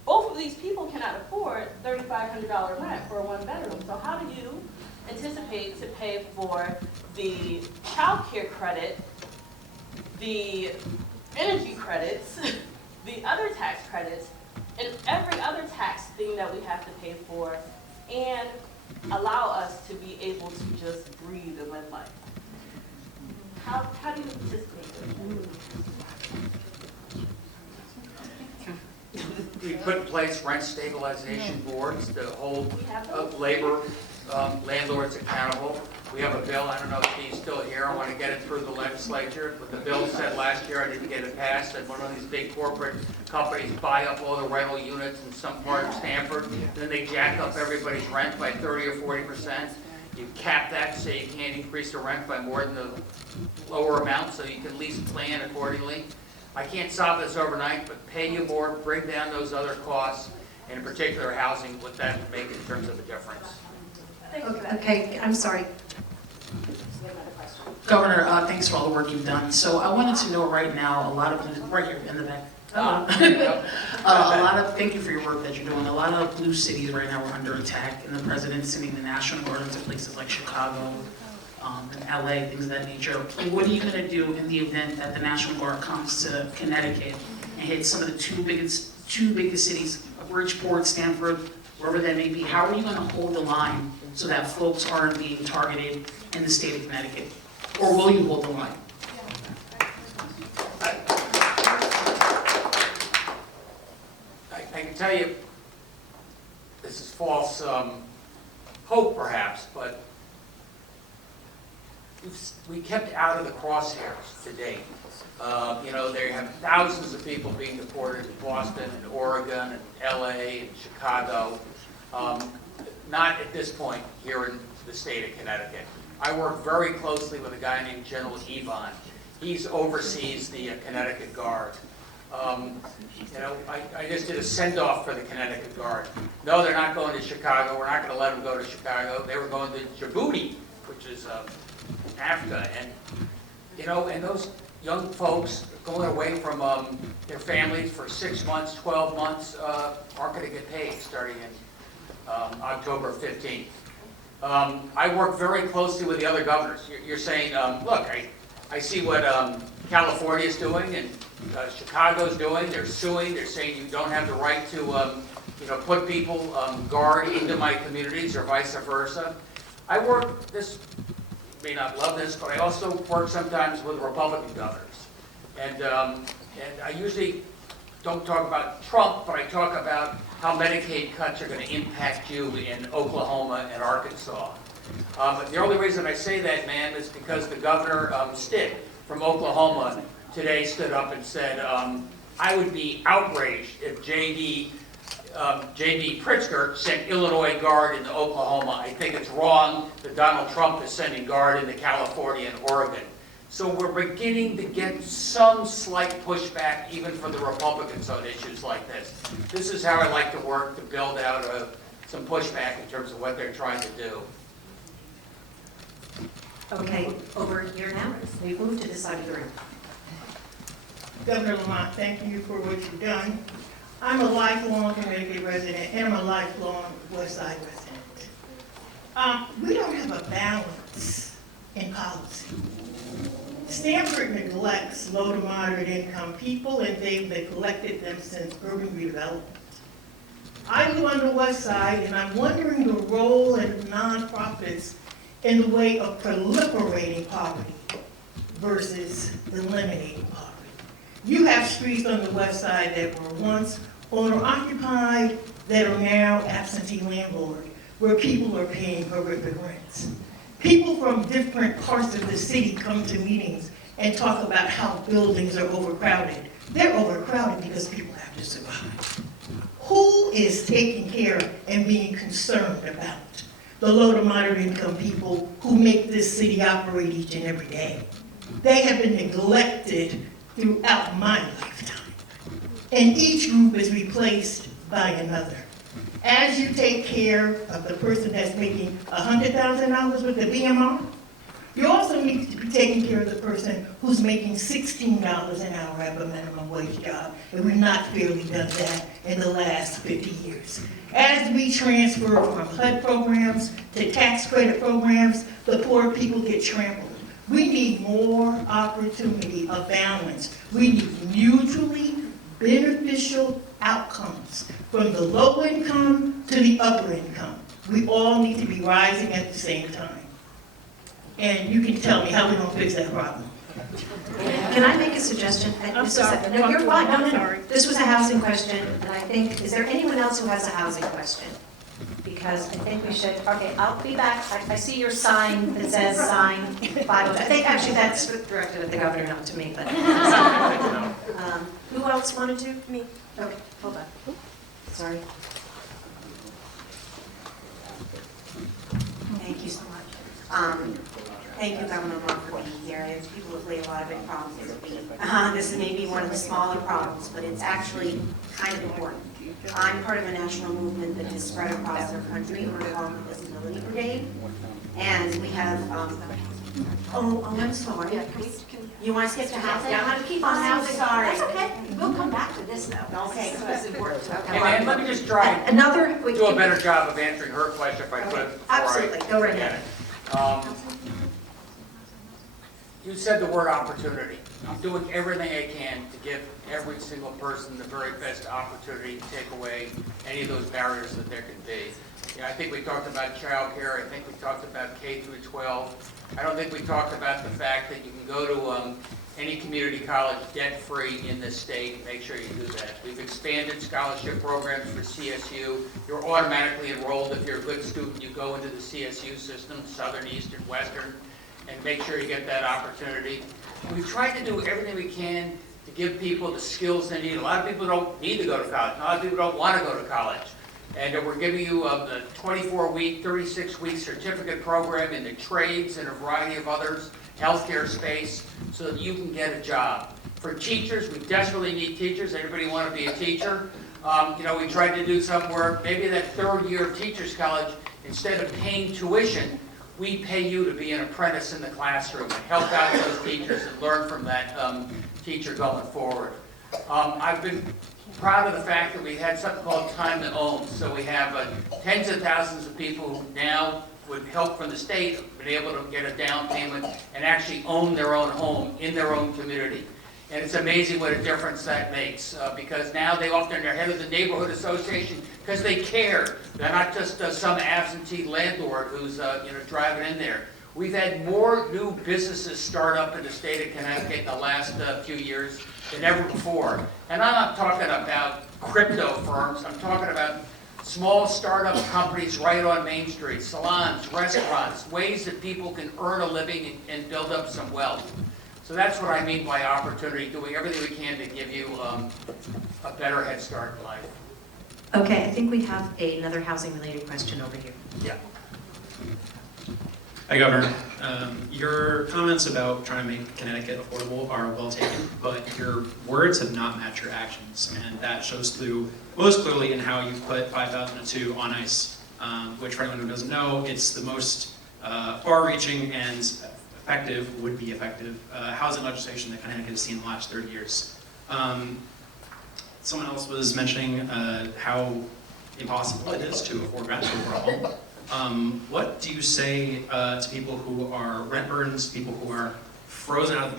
Both of these people cannot afford $3,500 rent for a one bedroom. So how do you anticipate to pay for the child care credit, the energy credits, the other tax credits, and every other tax thing that we have to pay for, and allow us to be able to just breathe and live life? How do you anticipate it? We put in place rent stabilization boards to hold labor landlords accountable. We have a bill, I don't know if he's still here, I want to get it through the legislature, but the bill said last year I didn't get it passed, that one of these big corporate companies buy up all the rental units in some part of Stamford, then they jack up everybody's rent by 30 or 40%. You cap that so you can't increase the rent by more than the lower amount, so you can at least plan accordingly. I can't solve this overnight, but pay you more, bring down those other costs, and in particular housing, what that would make in terms of a difference. Okay, I'm sorry. Governor, thanks for all the work you've done. So I wanted to know right now, a lot of, right here in the back. Thank you for your work that you're doing. A lot of blue cities right now are under attack, and the president's sending the National Guard into places like Chicago, and LA, things of that nature. What are you going to do in the event that the National Guard comes to Connecticut and hits some of the two biggest cities, Bridgeport, Stamford, wherever that may be? How are you going to hold the line so that folks aren't being targeted in the state of Connecticut? Or will you hold the line? I can tell you, this is false hope perhaps, but we kept out of the crosshairs to date. They have thousands of people being deported in Boston and Oregon and LA and Chicago. Not at this point here in the state of Connecticut. I work very closely with a guy named General Yvonne. He oversees the Connecticut Guard. I just did a send-off for the Connecticut Guard. No, they're not going to Chicago. We're not going to let them go to Chicago. They were going to Djibouti, which is Africa. And those young folks going away from their families for 6 months, 12 months, aren't going to get paid starting in October 15th. I work very closely with the other governors. You're saying, look, I see what California is doing and Chicago's doing. They're suing. They're saying you don't have the right to, put people guard into my communities or vice versa. I work this. You may not love this, but I also work sometimes with Republican governors, and I usually don't talk about Trump, but I talk about how Medicaid cuts are going to impact you in Oklahoma and Arkansas. But the only reason I say that, ma'am, is because the governor, Stitt, from Oklahoma, today stood up and said, I would be outraged if J.B. Pritzker sent Illinois Guard into Oklahoma. I think it's wrong that Donald Trump is sending Guard into California and Oregon. So we're beginning to get some slight pushback even from the Republicans on issues like this. This is how I like to work to build out some pushback in terms of what they're trying to do. Okay, over here now, we move to this side of the room. Governor Lamont, thank you for what you've done. I'm a lifelong Connecticut resident and I'm a lifelong West Side resident. We don't have a balance in policy. Stamford neglects low to moderate income people, and they've neglected them since urban redevelopment. I live on the West Side, and I'm wondering the role of nonprofits in the way of proliferating poverty versus eliminating poverty. You have streets on the West Side that were once owner-occupied that are now absentee landlord, where people are paying horrific rents. People from different parts of the city come to meetings and talk about how buildings are overcrowded. They're overcrowded because people have to survive. Who is taking care and being concerned about the low to moderate income people who make this city operate each and every day? They have been neglected throughout my lifetime. And each group is replaced by another. As you take care of the person that's making $100,000 with the BMR, you also need to be taking care of the person who's making $16 an hour at a minimum wage job, and we've not fairly done that in the last 50 years. As we transfer from HUD programs to tax credit programs, the poor people get trampled. We need more opportunity, a balance. We need mutually beneficial outcomes from the low income to the upper income. We all need to be rising at the same time. And you can tell me how we're going to fix that problem. Can I make a suggestion? I'm sorry. No, you're fine. No. This was a housing question, and I think, is there anyone else who has a housing question? Because I think we should, okay, I'll be back. I see your sign that says sign 502. I think actually that's directed at the governor, not to me, but. Who else wanted to? Me. Okay, hold on. Sorry. Thank you so much. Thank you, Governor Lamont, for being here. And people have laid a lot of big problems this week. This is maybe one of the smaller problems, but it's actually kind of important. I'm part of a national movement that has spread across our country. We're called the Disability Brigade. And we have, I'm sorry. You want to skip to housing? I want to keep on housing. Sorry. That's okay. We'll come back to this, though. Okay. Because it's important. And let me just try and do a better job of answering her question if I could. Absolutely. Go right ahead. You said the word opportunity. I'm doing everything I can to give every single person the very best opportunity to take away any of those barriers that there can be. I think we talked about childcare. I think we talked about K through 12. I don't think we talked about the fact that you can go to any community college debt-free in this state. Make sure you do that. We've expanded scholarship programs for CSU. You're automatically enrolled if you're a good student. You go into the CSU system, Southern, Eastern, Western. and make sure you get that opportunity. We've tried to do everything we can to give people the skills they need. A lot of people don't need to go to college. A lot of people don't want to go to college. And we're giving you the 24-week, 36-week certificate program in the trades and a variety of others, healthcare space, so that you can get a job. For teachers, we desperately need teachers. Anybody want to be a teacher? We tried to do some work. Maybe that third year of teachers college, instead of paying tuition, we pay you to be an apprentice in the classroom and help out those teachers and learn from that teacher going forward. I've been proud of the fact that we had something called Time to Own. So we have tens of thousands of people who now, with help from the state, have been able to get a down payment and actually own their own home in their own community. And it's amazing what a difference that makes, because now they often are head of the neighborhood association because they care. They're not just some absentee landlord who's driving in there. We've had more new businesses start up in the state of Connecticut in the last few years than ever before. And I'm not talking about crypto firms. I'm talking about small startup companies right on Main Street, salons, restaurants, ways that people can earn a living and build up some wealth. So that's what I mean by opportunity, doing everything we can to give you a better head start in life. Okay, I think we have another housing-related question over here. Yeah. Hi, Governor. Your comments about trying to make Connecticut affordable are well taken, but your words have not matched your actions, and that shows through most clearly in how you put 5002 on ice, which for anyone who doesn't know, it's the most far-reaching and effective, would be effective, housing legislation that Connecticut has seen in the last 30 years. Someone else was mentioning how impossible it is to afford rent for a home. What do you say to people who are rent burdens, people who are frozen out of the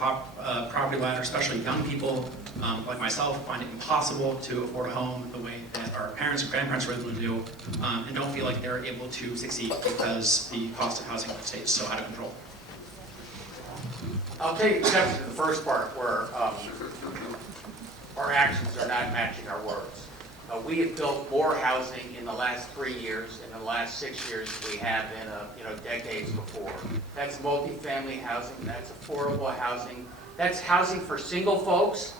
property ladder, especially young people like myself, find it impossible to afford a home the way that our parents and grandparents were able to do, and don't feel like they're able to succeed because the cost of housing in the state is so out of control? I'll take exception to the first part where our actions are not matching our words. We have built more housing in the last 3 years and the last 6 years than we have in decades before. That's multifamily housing, that's affordable housing, that's housing for single folks,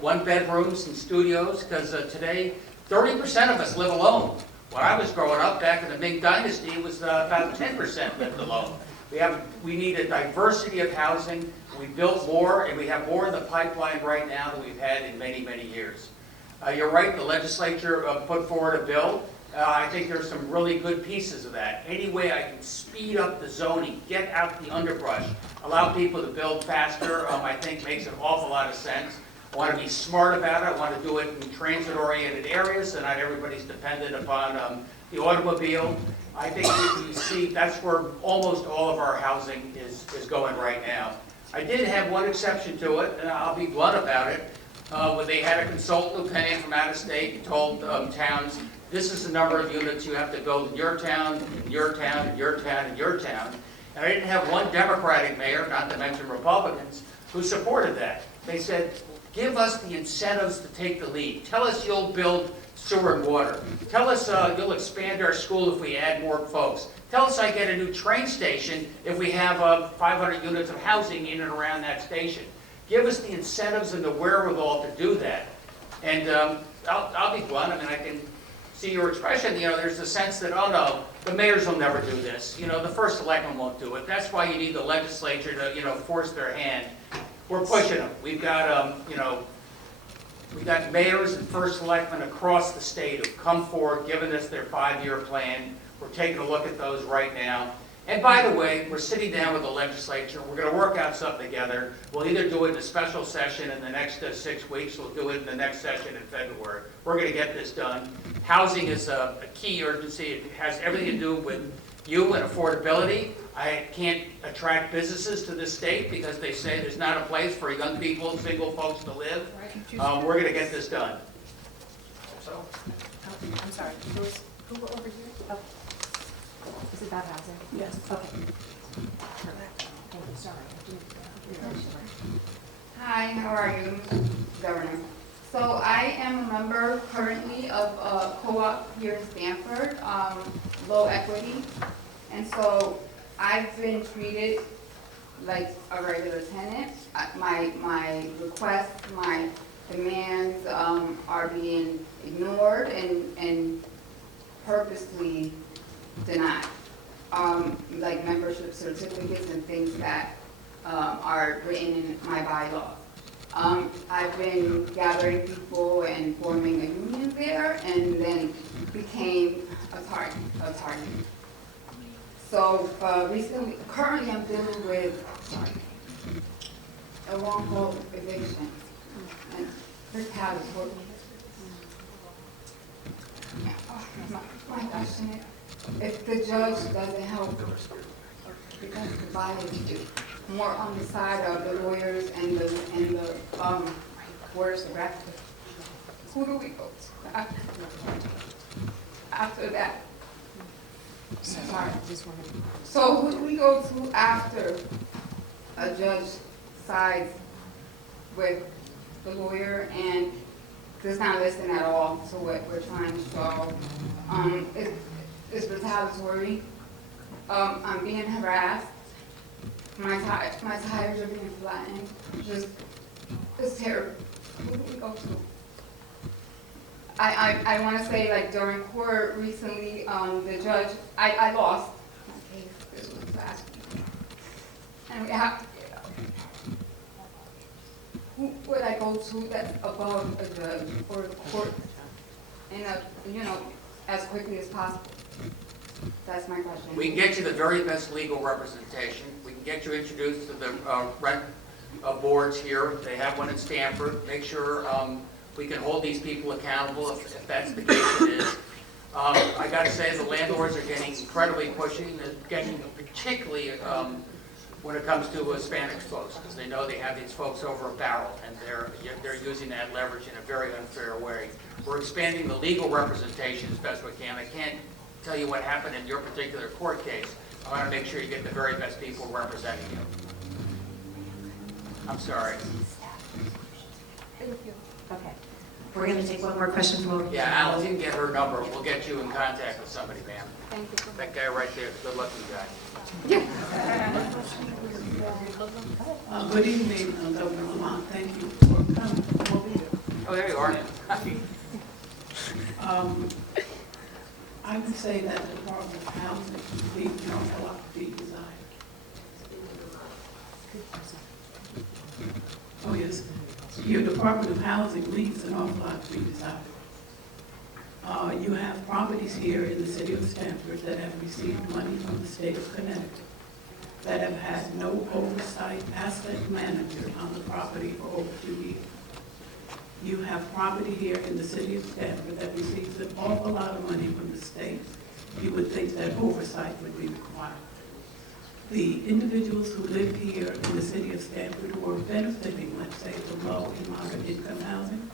one bedrooms and studios, because today 30% of us live alone. When I was growing up back in the Ming Dynasty, it was about 10% lived alone. We need a diversity of housing. We built more, and we have more in the pipeline right now than we've had in many, many years. You're right, the legislature put forward a bill. I think there's some really good pieces of that. Any way I can speed up the zoning, get out the underbrush, allow people to build faster, I think makes an awful lot of sense. I want to be smart about it. I want to do it in transit-oriented areas, so not everybody's dependent upon the automobile. I think you see that's where almost all of our housing is going right now. I did have one exception to it, and I'll be blunt about it. When they had a consultant who came from out of state and told towns, this is the number of units you have to build in your town, in your town, in your town, in your town. And I didn't have one Democratic mayor, not to mention Republicans, who supported that. They said, give us the incentives to take the lead. Tell us you'll build sewer and water. Tell us you'll expand our school if we add more folks. Tell us I get a new train station if we have 500 units of housing in and around that station. Give us the incentives and the wherewithal to do that. And I'll be blunt. I mean, I can see your expression. There's a sense that, oh no, the mayors will never do this. The first selectman won't do it. That's why you need the legislature to force their hand. We're pushing them. We've got we've got mayors and first selectmen across the state who've come forward, given us their 5-year plan. We're taking a look at those right now. And by the way, we're sitting down with the legislature. We're going to work out something together. We'll either do it in a special session in the next 6 weeks. We'll do it in the next session in February. We're going to get this done. Housing is a key urgency. It has everything to do with you and affordability. I can't attract businesses to this state because they say there's not a place for young people, single folks to live. We're going to get this done. So. I'm sorry. Who over here? Oh. Is it about housing? Yes. Okay. Perfect. Thank you. Sorry. Hi, how are you, Governor? So I am a member currently of a co-op here in Stamford, low equity. And so I've been treated like a regular tenant. My requests, my demands are being ignored and purposely denied. Like membership certificates and things that are written in my bylaws. I've been gathering people and forming a union there, and then became a target. So currently I'm dealing with a wrongful eviction. And retaliatory. My question is, if the judge doesn't help, because the bias is more on the side of the lawyers and the worst directors, who do we go to after that? Sorry. So who do we go to after a judge sides with the lawyer and does not listen at all to what we're trying to solve? It's retaliatory. I'm being harassed. My tires are being flattened. It's terrible. Who do we go to? I want to say, like, during court recently, the judge, I lost my case. This was last week. And we have to get out. Who would I go to that's above a judge or the court as quickly as possible? That's my question. We can get you the very best legal representation. We can get you introduced to the rent boards here. They have one in Stamford. Make sure we can hold these people accountable if that's the case it is. I got to say, the landlords are getting incredibly pushy, getting particularly when it comes to Hispanic folks, because they know they have these folks over a barrel, and they're using that leverage in a very unfair way. We're expanding the legal representation as best we can. I can't tell you what happened in your particular court case. I want to make sure you get the very best people representing you. I'm sorry. Thank you. Okay. We're going to take one more question from over here. Yeah, Alice, you can get her number. We'll get you in contact with somebody, ma'am. Thank you. That guy right there, good looking guy. Good evening, Governor Lamont. Thank you for coming. Oh, there you are. I would say that the Department of Housing leaves an awful lot to be desired. Oh, yes. Your Department of Housing leaves an awful lot to be desired. You have properties here in the city of Stamford that have received money from the state of Connecticut that have had no oversight asset manager on the property for over 2 years. You have property here in the city of Stamford that receives an awful lot of money from the state. You would think that oversight would be required. The individuals who live here in the city of Stamford who are benefiting, let's say, from low and moderate income housing,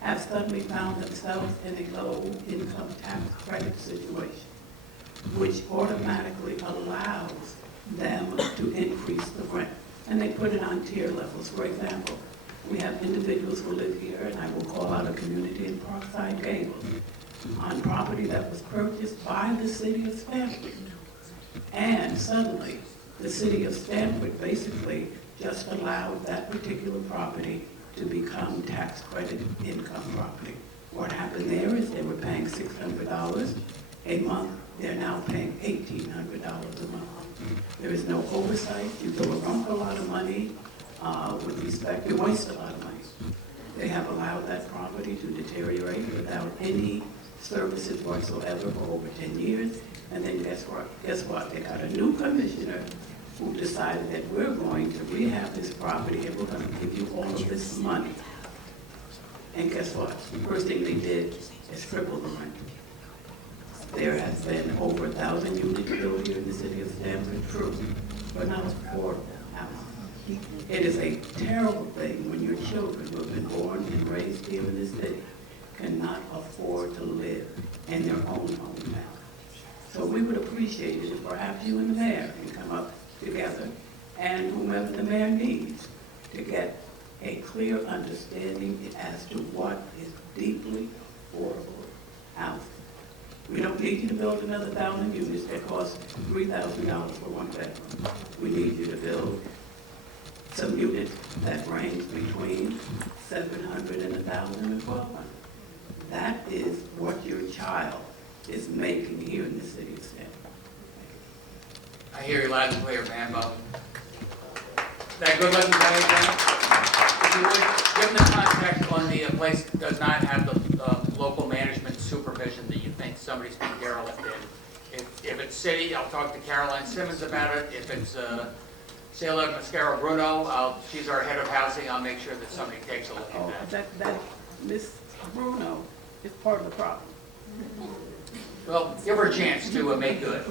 have suddenly found themselves in a low income tax credit situation, which automatically allows them to increase the rent. And they put it on tier levels. For example, we have individuals who live here, and I will call out a community in Parkside Gables, on property that was purchased by the city of Stamford. And suddenly, the city of Stamford basically just allowed that particular property to become tax credit income property. What happened there is they were paying $600 a month. They're now paying $1,800 a month. There is no oversight. You go around a lot of money with respect, you waste a lot of money. They have allowed that property to deteriorate without any services whatsoever for over 10 years. And then guess what? They got a new commissioner who decided that we're going to rehab this property and we're going to give you all of this money. And guess what? The first thing they did is triple the rent. There has been over 1,000 units built here in the city of Stamford, true, but not affordable housing. It is a terrible thing when your children who have been born and raised here in this city cannot afford to live in their own home now. So we would appreciate it if perhaps you and the mayor can come up together, and whomever the mayor needs, to get a clear understanding as to what is deeply affordable housing. We don't need you to build another 1,000 units that cost $3,000 for one bedroom. We need you to build commuted that range between 700 and 1,000 and 1,200. That is what your child is making here in the city of Stamford. I hear you loud and clear, man, Bob. That good looking guy again? If you would, give them the context on the place that does not have the local management supervision that you think somebody's been derelict in. If it's city, I'll talk to Caroline Simmons about it. If it's Sailor Mascara Bruno, she's our head of housing, I'll make sure that somebody takes a look at that. That Miss Bruno is part of the problem. Well, give her a chance to make good.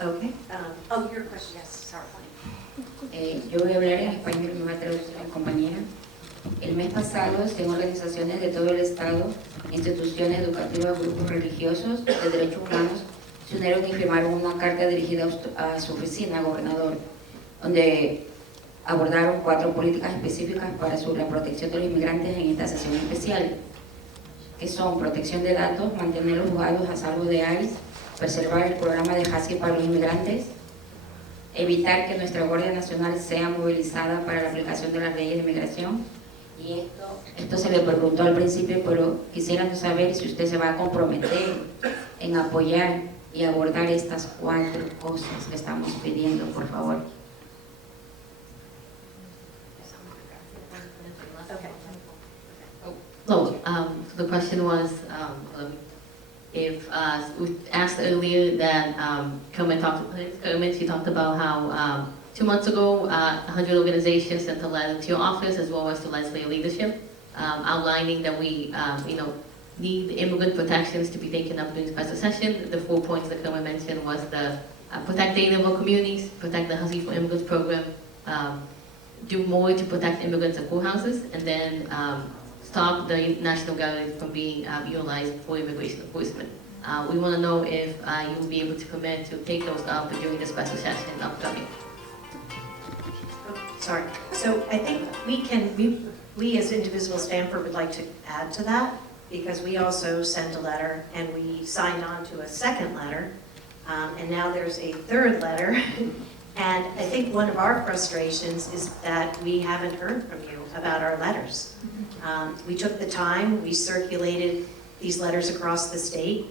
Okay. Oh, your question, yes, sorry. Yo voy a hablar en español y me va a traducir la compañera. El mes pasado, en organizaciones de todo el Estado, instituciones educativas, grupos religiosos de derechos humanos, se unieron y firmaron una carta dirigida a su oficina, gobernador, donde abordaron 4 políticas específicas para la protección de los inmigrantes en esta sesión especial, que son protección de datos, mantener los juzgados a salvo de ICE, preservar el programa de HACI para los inmigrantes, evitar que nuestra Guardia Nacional sea movilizada para la aplicación de las leyes de inmigración. Y esto se le preguntó al principio, pero quisiéramos saber si usted se va a comprometer en apoyar y abordar estas 4 cosas que estamos pidiendo, por favor. So, the question was if we asked earlier that she talked about how 2 months ago 100 organizations sent a letter to your office as well as to legislative leadership outlining that we need immigrant protections to be taken up during special session. The 4 points that Kermit mentioned was the protect the vulnerable communities, protect the Housing for Immigrants program, do more to protect immigrants at courthouses, and then stop the National Guard from being utilized for immigration enforcement. We want to know if you will be able to commit to take those up during the special session upcoming. Sorry. So I think we as Indivisible Stamford would like to add to that, because we also sent a letter and we signed on to a second letter, and now there's a third letter. And I think one of our frustrations is that we haven't heard from you about our letters. We took the time, we circulated these letters across the state.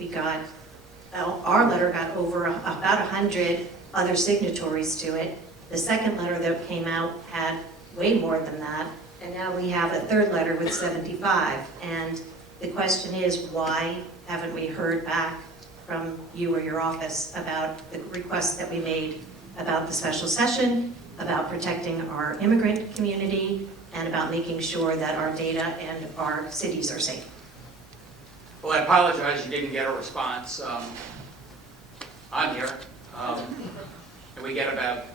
Our letter got over about 100 other signatories to it. The second letter that came out had way more than that. And now we have a third letter with 75. And the question is, why haven't we heard back from you or your office about the requests that we made about the special session, about protecting our immigrant community, and about making sure that our data and our cities are safe? Well, I apologize you didn't get a response. I'm here, and we get about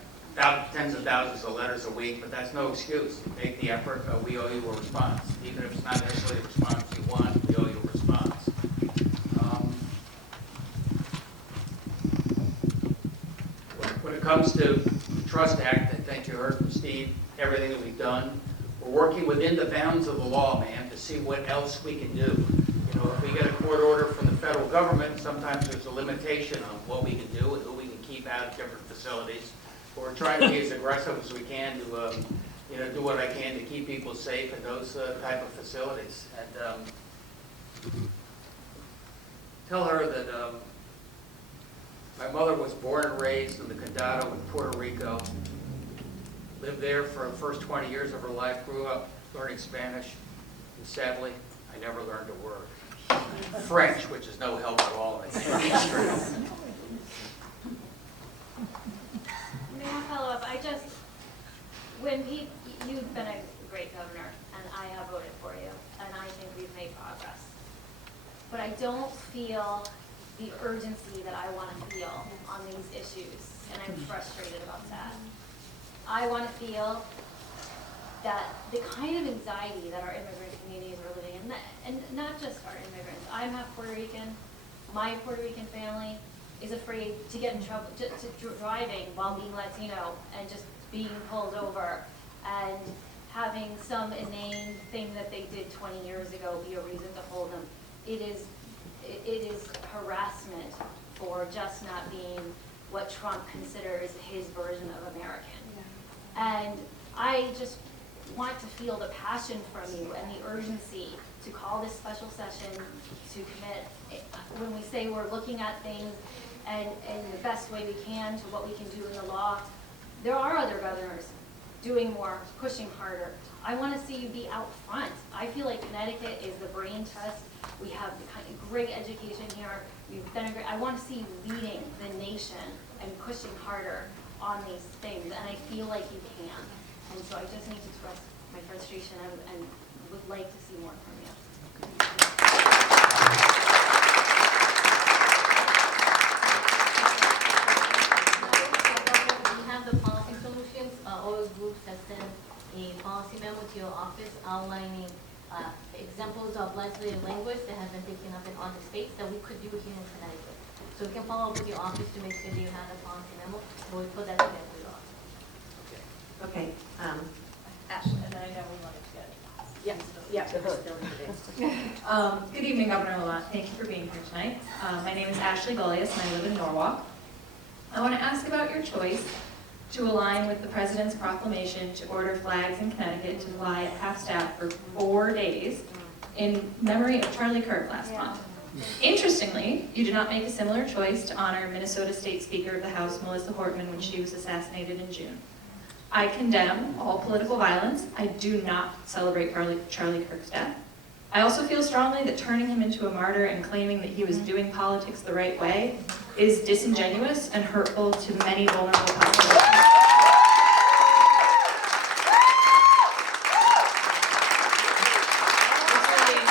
tens of thousands of letters a week, but that's no excuse. Make the effort. We owe you a response. Even if it's not necessarily the response you want, we owe you a response. When it comes to the Trust Act, I think you heard from Steve, everything that we've done. We're working within the bounds of the law, man, to see what else we can do. You know, if we get a court order from the federal government, sometimes there's a limitation on what we can do and who we can keep out of different facilities. But we're trying to be as aggressive as we can to, do what I can to keep people safe in those type of facilities. And tell her that my mother was born and raised in the Condado in Puerto Rico. Lived there for the first 20 years of her life, grew up learning Spanish, and sadly, I never learned a word. French, which is no help at all. May I follow up? You've been a great governor, and I have voted for you, and I think we've made progress. But I don't feel the urgency that I want to feel on these issues, and I'm frustrated about that. I want to feel that the kind of anxiety that our immigrant communities are living in, and not just our immigrants. I'm half Puerto Rican. My Puerto Rican family is afraid to get in trouble, to driving while being Latino and just being pulled over and having some inane thing that they did 20 years ago be a reason to hold them. It is harassment for just not being what Trump considers his version of American. And I just want to feel the passion from you and the urgency to call this special session, to commit, when we say we're looking at things and the best way we can to what we can do in the law. There are other governors doing more, pushing harder. I want to see you be out front. I feel like Connecticut is the brain trust. We have the kind of great education here. You've been a great, I want to see you leading the nation and pushing harder on these things, and I feel like you can. And so I just need to express my frustration and would like to see more from you. We have the policy solutions. All groups have sent a policy memo to your office outlining examples of legislative language that have been taken up in other states that we could do here in Connecticut. So we can follow up with your office to make sure that you have the policy memo, but we put that together for your office. Okay. Ashley, and then I know we wanted to get. Yes. Yeah. Good evening, Governor Lamont. Thank you for being here tonight. My name is Ashley Gullius, and I live in Norwalk. I want to ask about your choice to align with the President's proclamation to order flags in Connecticut to fly at half-staff for 4 days in memory of Charlie Kirk last month. Interestingly, you did not make a similar choice to honor Minnesota State Speaker of the House, Melissa Hortman, when she was assassinated in June. I condemn all political violence. I do not celebrate Charlie Kirk's death. I also feel strongly that turning him into a martyr and claiming that he was doing politics the right way is disingenuous and hurtful to many vulnerable populations.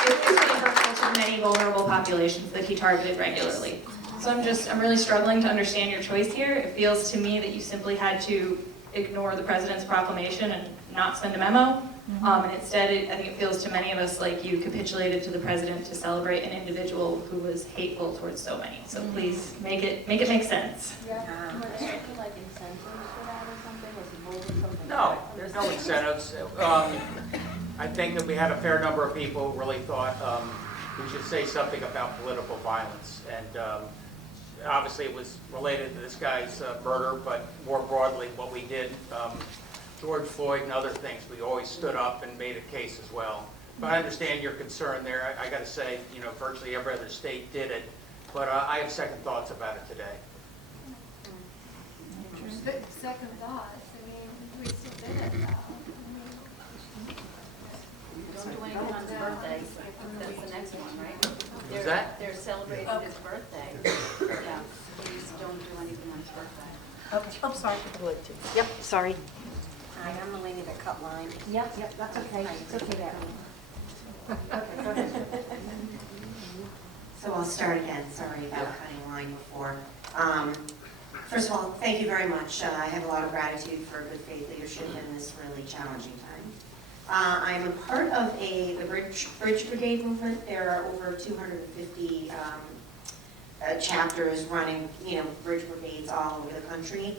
It's really hurtful to many vulnerable populations that he targeted regularly. So I'm really struggling to understand your choice here. It feels to me that you simply had to ignore the President's proclamation and not send a memo. And instead, I think it feels to many of us like you capitulated to the President to celebrate an individual who was hateful towards so many. So please make it make sense. No, there's no incentives. I think that we had a fair number of people who really thought we should say something about political violence. And obviously it was related to this guy's murder, but more broadly what we did, George Floyd and other things, we always stood up and made a case as well. But I understand your concern there. I got to say, virtually every other state did it. But I have second thoughts about it today. Second thoughts, I mean, we still did it though. Don't do anything on his birthday. That's the next one, right? Is that? They're celebrating his birthday. Yeah, please don't do anything on his birthday. Okay. Oh, sorry. Yep, sorry. Hi, I'm the lady that cut line. Yep, that's okay. It's okay there. Okay, go ahead. So I'll start again, sorry about cutting line before. First of all, thank you very much. I have a lot of gratitude for good faith leadership in this really challenging time. I'm a part of the Bridge Brigade movement. There are over 250 chapters running, bridge brigades all over the country.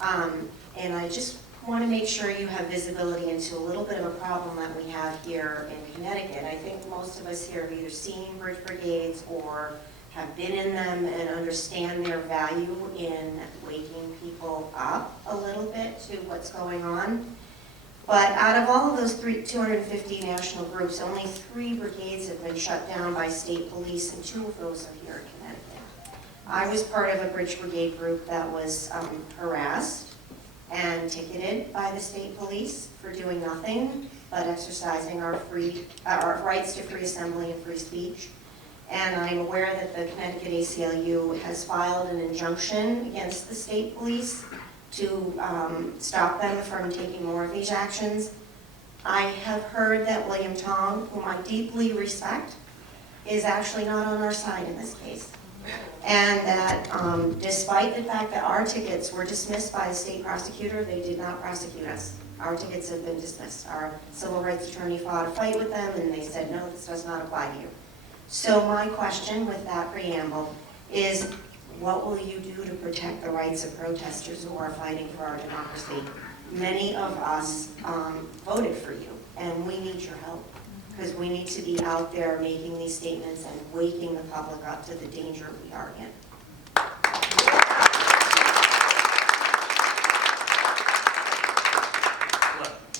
And I just want to make sure you have visibility into a little bit of a problem that we have here in Connecticut. I think most of us here have either seen bridge brigades or have been in them and understand their value in waking people up a little bit to what's going on. But out of all of those 250 national groups, only 3 brigades have been shut down by state police, and 2 of those are here in Connecticut. I was part of a bridge brigade group that was harassed and ticketed by the state police for doing nothing but exercising our rights to free assembly and free speech. And I'm aware that the Connecticut ACLU has filed an injunction against the state police to stop them from taking more of these actions. I have heard that William Tong, whom I deeply respect, is actually not on our side in this case. And that despite the fact that our tickets were dismissed by a state prosecutor, they did not prosecute us. Our tickets have been dismissed. Our civil rights attorney fought a fight with them and they said, no, this does not apply to you. So my question with that preamble is, what will you do to protect the rights of protesters who are fighting for our democracy? Many of us voted for you, and we need your help, because we need to be out there making these statements and waking the public up to the danger we are in.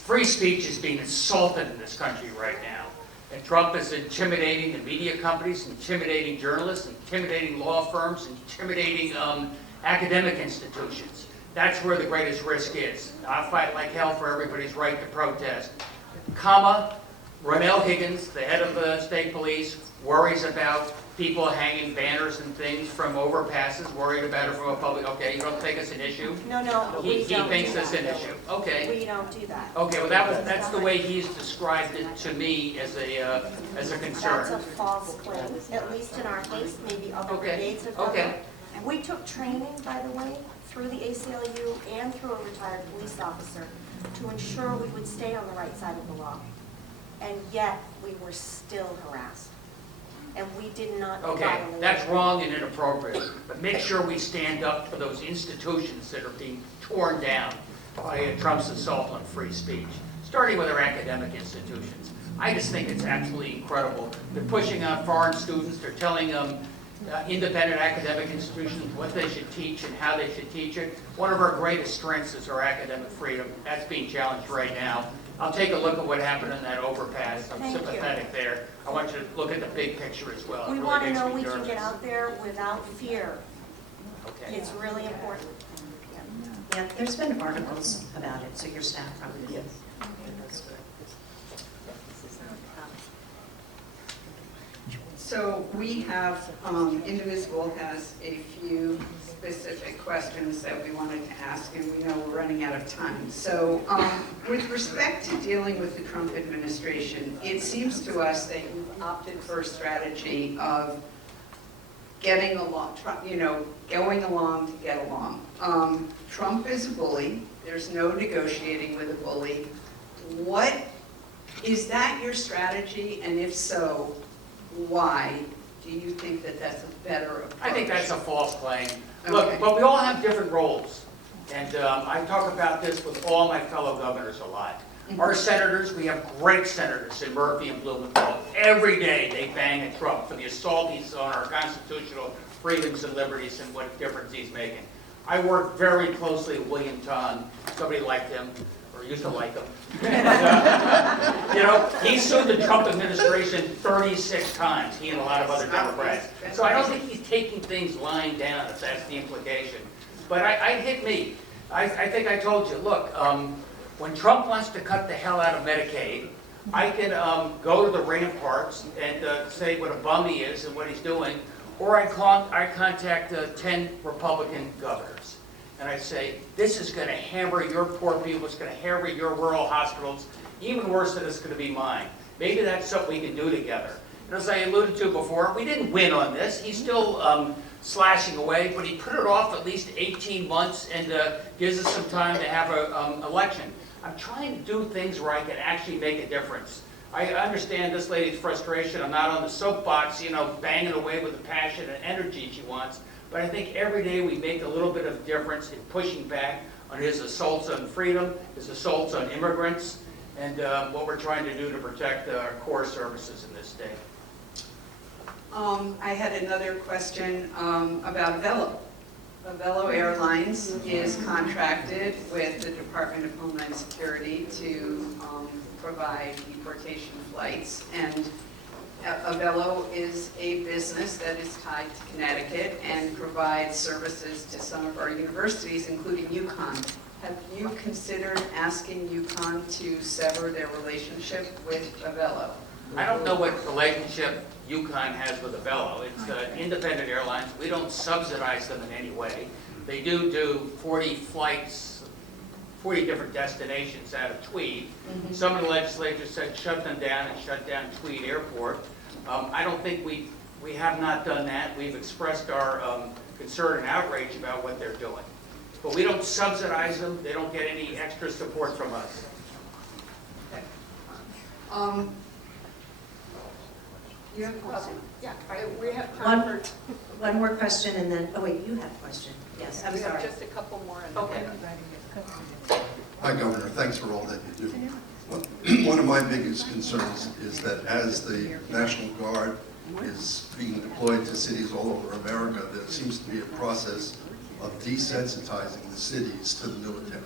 Free speech is being insulted in this country right now. And Trump is intimidating the media companies, intimidating journalists, intimidating law firms, intimidating academic institutions. That's where the greatest risk is. I fight like hell for everybody's right to protest. Ronell Higgins, the head of the state police, worries about people hanging banners and things from overpasses, worried about it from a public, okay, you don't think it's an issue? No, He thinks it's an issue, okay. We don't do that. Okay, well, that's the way he's described it to me as a concern. That's a false claim, at least in our case, maybe other Okay, brigades have done okay. that. We took training, by the way, through the ACLU and through a retired police officer to ensure we would stay on the right side of the law. And yet, we were still harassed. And we did not Okay, violate. that's wrong and inappropriate, but make sure we stand up for those institutions that are being torn down by Trump's assault on free speech, starting with our academic institutions. I just think it's absolutely incredible. They're pushing on foreign students, they're telling independent academic institutions what they should teach and how they should teach it. One of our greatest strengths is our academic freedom. That's being challenged right now. I'll take a look at what happened in that overpass. I'm sympathetic there. I want you to look at the big picture as well. It We really want to makes know me we can nervous. get out there without fear. Okay. It's really important. Yeah, there's been articles about it, so your staff probably did. So we have, Indivisible has a few specific questions that we wanted to ask, and we know we're running out of time. So with respect to dealing with the Trump administration, it seems to us that you've opted for a strategy of getting along, going along to get along. Trump is a bully. There's no negotiating with a bully. Is that your strategy? And if so, why do you think that that's a better approach? I think that's a false claim. Okay. Look, but we all have different roles. And I talk about this with all my fellow governors a lot. Our senators, we have great senators in Murphy and Blumenthal. Every day they bang at Trump for the assault he's on our constitutional freedoms and liberties and what difference he's making. I work very closely with William Tong. Somebody liked him, or used to like him. And, he sued the Trump administration 36 times, he and a lot of other Democrats. So I don't think he's taking things lying down, if that's the implication. But I hit me. I think I told you, look, when Trump wants to cut the hell out of Medicaid, I can go to the ramparts and say what a bum he is and what he's doing, or I contact 10 Republican governors. And I say, this is going to hammer your poor people, it's going to hammer your rural hospitals, even worse than it's going to be mine. Maybe that's something we can do together. And as I alluded to before, we didn't win on this. He's still slashing away, but he put it off at least 18 months and gives us some time to have an election. I'm trying to do things where I can actually make a difference. I understand this lady's frustration. I'm not on the soapbox, banging away with the passion and energy she wants. But I think every day we make a little bit of difference in pushing back on his assaults on freedom, his assaults on immigrants, and what we're trying to do to protect our core services in this state. I had another question about Avello. Avello Airlines is contracted with the Department of Homeland Security to provide deportation flights, and Avello is a business that is tied to Connecticut and provides services to some of our universities, including UConn. Have you considered asking UConn to sever their relationship with Avello? I don't know what relationship UConn has with Avello. It's independent airlines. We don't subsidize them in any way. They do 40 flights, 40 different destinations out of Tweed. Mm-hmm. Some of the legislature said shut them down and shut down Tweed Airport. I don't think we have not done that. We've expressed our concern and outrage about what they're doing. But we don't subsidize them. They don't get any extra support from us. You have a question? Yeah, we have time for... One more question and then, oh wait, you have a question. Yes, I'm We have sorry. just a couple more. Okay. Hi, Governor. Thanks for all that you do. One of my biggest concerns is that as the National Guard is being deployed to cities all over America, there seems to be a process of desensitizing the cities to the military.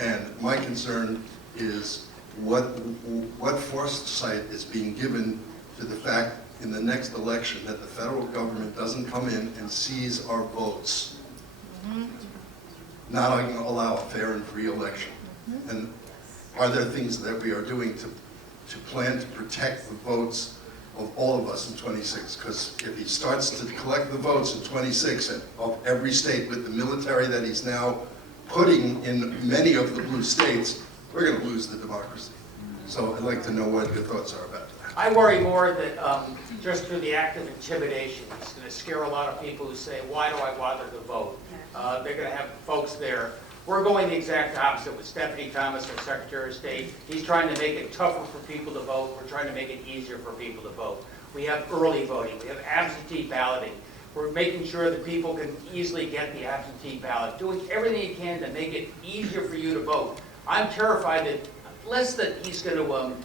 And my concern is what foresight is being given to the fact in the next election that the federal government doesn't come in and seize our votes, not allow a fair and free election. And are there things that we are doing to plan to protect the votes of all of us in 26? Because if he starts to collect the votes in 26 of every state with the military that he's now putting in many of the blue states, we're going to lose the democracy. So I'd like to know what your thoughts are about that. I worry more that just through the act of intimidation, it's going to scare a lot of people who say, why do I bother to vote? They're going to have folks there. We're going the exact opposite with Stephanie Thomas, our Secretary of State. He's trying to make it tougher for people to vote. We're trying to make it easier for people to vote. We have early voting. We have absentee balloting. We're making sure that people can easily get the absentee ballot, doing everything he can to make it easier for you to vote. I'm terrified that, less that he's going to,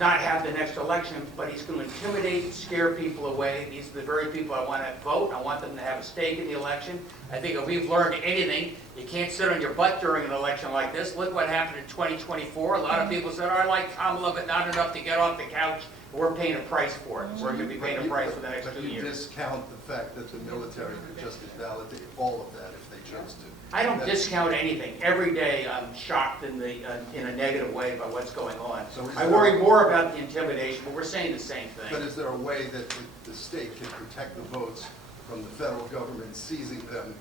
not have the next election, but he's going to intimidate and scare people away. These are the very people I want to vote. I want them to have a stake in the election. I think if we've learned anything, you can't sit on your butt during an election like this. Look what happened in 2024. A lot of people said, I like Kamala, but not enough to get off the couch. We're paying a price for it. We're going to be paying a price for the next 2 years. But you discount the fact that the military could just invalidate all of that if they chose to. I don't discount anything. Every day I'm shocked in a negative way by what's going on. So I worry more about the intimidation, but we're saying the same thing. But is there a way that the state can protect the votes from the federal government seizing them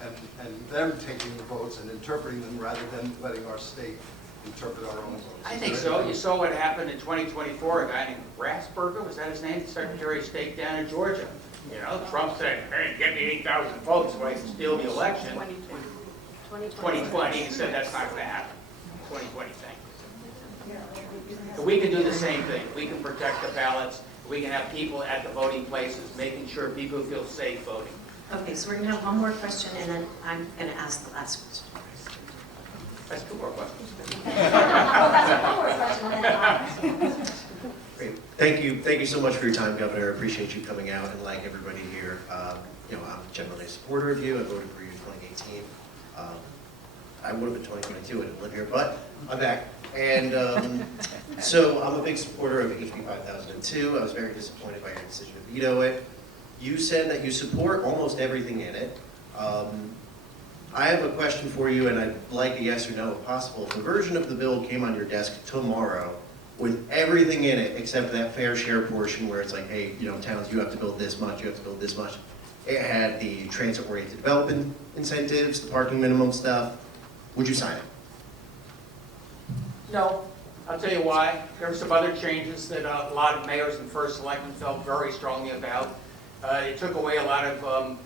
and them taking the votes and interpreting them rather than letting our state interpret our own votes? I think so. You saw what happened in 2024. A guy named Rasberger, was that his name? Secretary of State down in Georgia. Trump said, hey, get me 8,000 votes so I can steal the election. 2020, he said that's not going to happen. 2020 thing. So we can do the same thing. We can protect the ballots. We can have people at the voting places making sure people feel safe voting. Okay, so we're going to have one more question, and then I'm going to ask the last question. That's 2 more questions. Great. Thank you so much for your time, Governor. I appreciate you coming out, and like everybody here, I'm generally a supporter of you. I voted for you in 2018. I would have in 2022. I didn't live here, but I'm back. And so I'm a big supporter of HB 5002. I was very disappointed by your decision to veto it. You said that you support almost everything in it. I have a question for you, and I'd like a yes or no if possible. If the version of the bill came on your desk tomorrow with everything in it except that fair share portion where it's like, hey, towns, you have to build this much, you have to build this much. It had the transit-oriented development incentives, the parking minimum stuff. Would you sign it? No. I'll tell you why. There are some other changes that a lot of mayors and first selectmen felt very strongly about. It took away a lot of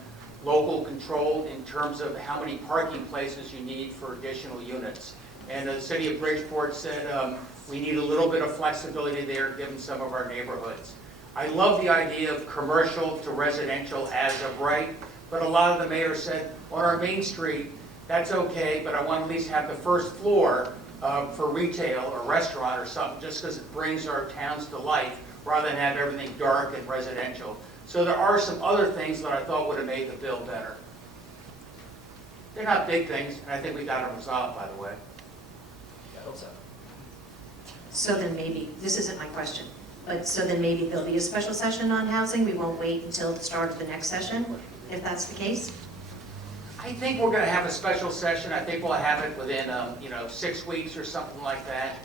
local control in terms of how many parking places you need for additional units. And the city of Bridgeport said we need a little bit of flexibility there given some of our neighborhoods. I love the idea of commercial to residential as of right, but a lot of the mayors said on our main street, that's okay, but I want to at least have the first floor for retail or restaurant or something, just because it brings our towns to life rather than have everything dark and residential. So there are some other things that I thought would have made the bill better. They're not big things, and I think we got them resolved, by the way. Yeah, I hope so. So then maybe, this isn't my question, but so then maybe there'll be a special session on housing? We won't wait until the start of the next session, if that's the case? I think we're going to have a special session. I think we'll have it within, 6 weeks or something like that.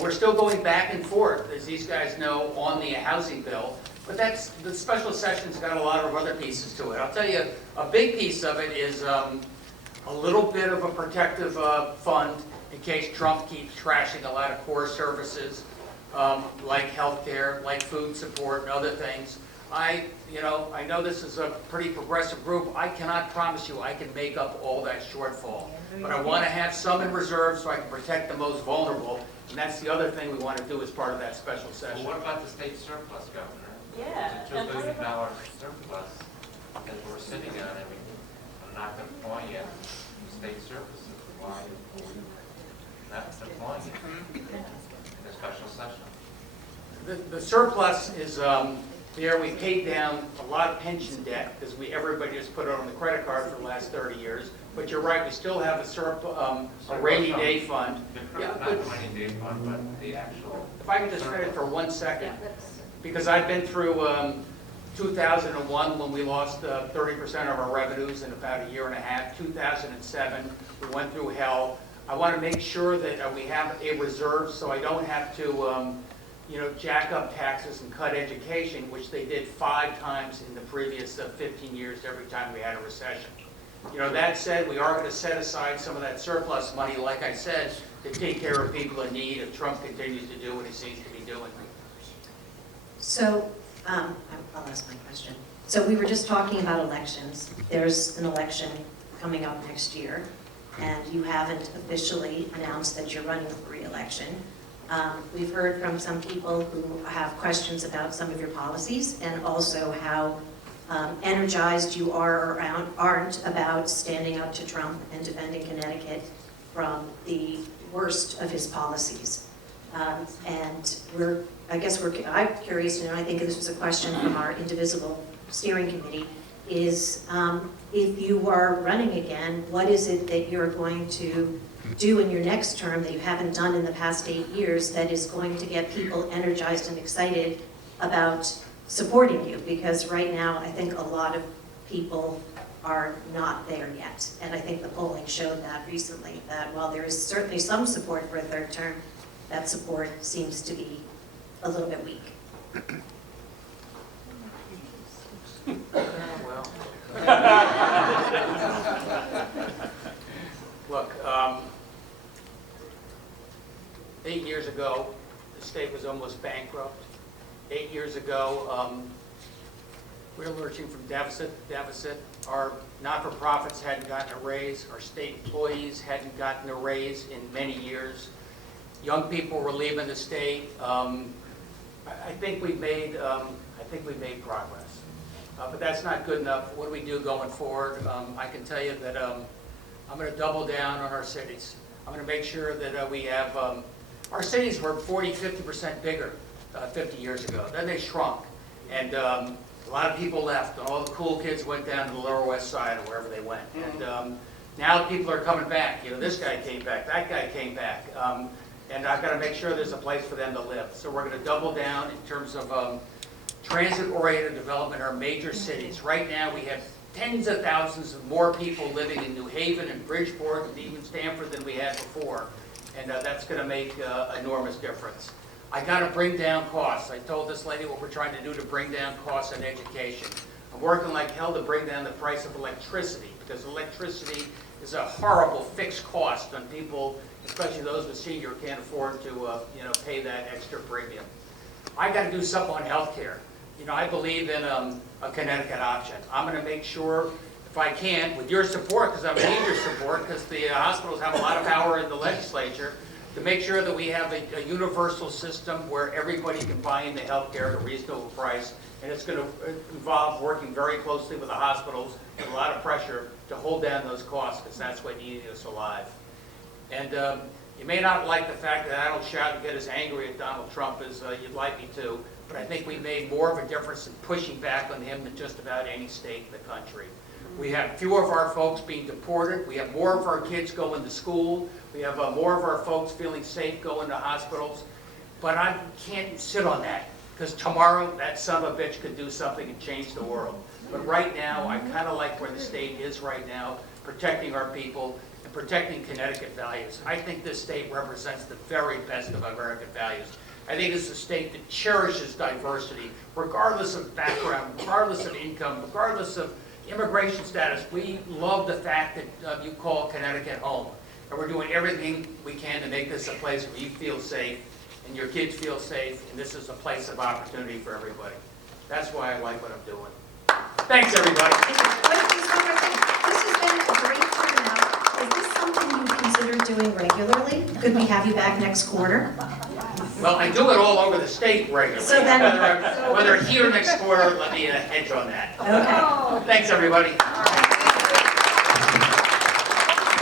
We're still going back and forth, as these guys know, on the housing bill. But the special session's got a lot of other pieces to it. I'll tell you, a big piece of it is a little bit of a protective fund in case Trump keeps trashing a lot of core services, like healthcare, like food support and other things. I know this is a pretty progressive group. I cannot promise you I can make up all that shortfall. But I want to have some in reserve so I can protect the most vulnerable. And that's the other thing we want to do as part of that special session. Well, what about the state surplus, Governor? Yeah. It's a $2 billion surplus that we're sitting on, and we're not deploying it. State services, why not deploying it in a special session? The surplus is There, we paid down a lot of pension debt because everybody just put it on the credit card for the last 30 years. But you're right, we still have a rainy day fund. Yeah, Not but the rainy day fund, but the actual. if I can just finish for 1 second, because I've been through 2001 when we lost 30% of our revenues in about a year and a half. 2007, we went through hell. I want to make sure that we have a reserve so I don't have to jack up taxes and cut education, which they did 5 times in the previous 15 years every time we had a recession. That said, we are going to set aside some of that surplus money, like I said, to take care of people in need if Trump continues to do what he seems to be doing. So, I'll ask my question. So we were just talking about elections. There's an election coming up next year, and you haven't officially announced that you're running for re-election. We've heard from some people who have questions about some of your policies and also how energized you are or aren't about standing up to Trump and defending Connecticut from the worst of his policies. And I'm curious to know, I think this was a question from our Indivisible Steering Committee, is if you are running again, what is it that you're going to do in your next term that you haven't done in the past 8 years that is going to get people energized and excited about supporting you? Because right now, I think a lot of people are not there yet. And I think the polling showed that recently, that while there is certainly some support for a third term, that support seems to be a little bit weak. Look, 8 years ago, the state was almost bankrupt. 8 years ago, we were lurching from deficit to deficit. Our not-for-profits hadn't gotten a raise. Our state employees hadn't gotten a raise in many years. Young people were leaving the state. I think we've made progress, but that's not good enough. What do we do going forward? I can tell you that I'm going to double down on our cities. I'm going to make sure that we have our cities were 40–50% bigger 50 years ago. Then they shrunk, and a lot of people left. And all the cool kids went down to the Lower West Side or wherever they went. And now people are coming back. This guy came back. That guy came back. And I've got to make sure there's a place for them to live. So we're going to double down in terms of transit-oriented development in our major cities. Right now, we have tens of thousands of more people living in New Haven and Bridgeport and even Stamford than we had before. And that's going to make an enormous difference. I got to bring down costs. I told this lady what we're trying to do to bring down costs in education. I'm working like hell to bring down the price of electricity, because electricity is a horrible fixed cost on people, especially those with senior who can't afford to pay that extra premium. I got to do something on health care. I believe in a Connecticut option. I'm going to make sure, if I can, with your support, because I'm going to need your support, because the hospitals have a lot of power in the legislature, to make sure that we have a universal system where everybody can buy into health care at a reasonable price. And it's going to involve working very closely with the hospitals and a lot of pressure to hold down those costs, because that's what needs us alive. And you may not like the fact that I don't shout and get as angry at Donald Trump as you'd like me to, but I think we made more of a difference in pushing back on him than just about any state in the country. We have fewer of our folks being deported. We have more of our kids going to school. We have more of our folks feeling safe going to hospitals. But I can't sit on that, because tomorrow that son of a bitch could do something and change the world. But right now, I kind of like where the state is right now, protecting our people and protecting Connecticut values. I think this state represents the very best of American values. I think it's a state that cherishes diversity, regardless of background, regardless of income, regardless of immigration status. We love the fact that you call Connecticut home. And we're doing everything we can to make this a place where you feel safe and your kids feel safe, and this is a place of opportunity for everybody. That's why I like what I'm doing. Thanks, everybody. This has been a great turnout. Is this something you consider doing regularly? Could we have you back next quarter? Well, I do it all over the state regularly. So then, whether here next quarter, let me hedge on that. Okay. Thanks, everybody.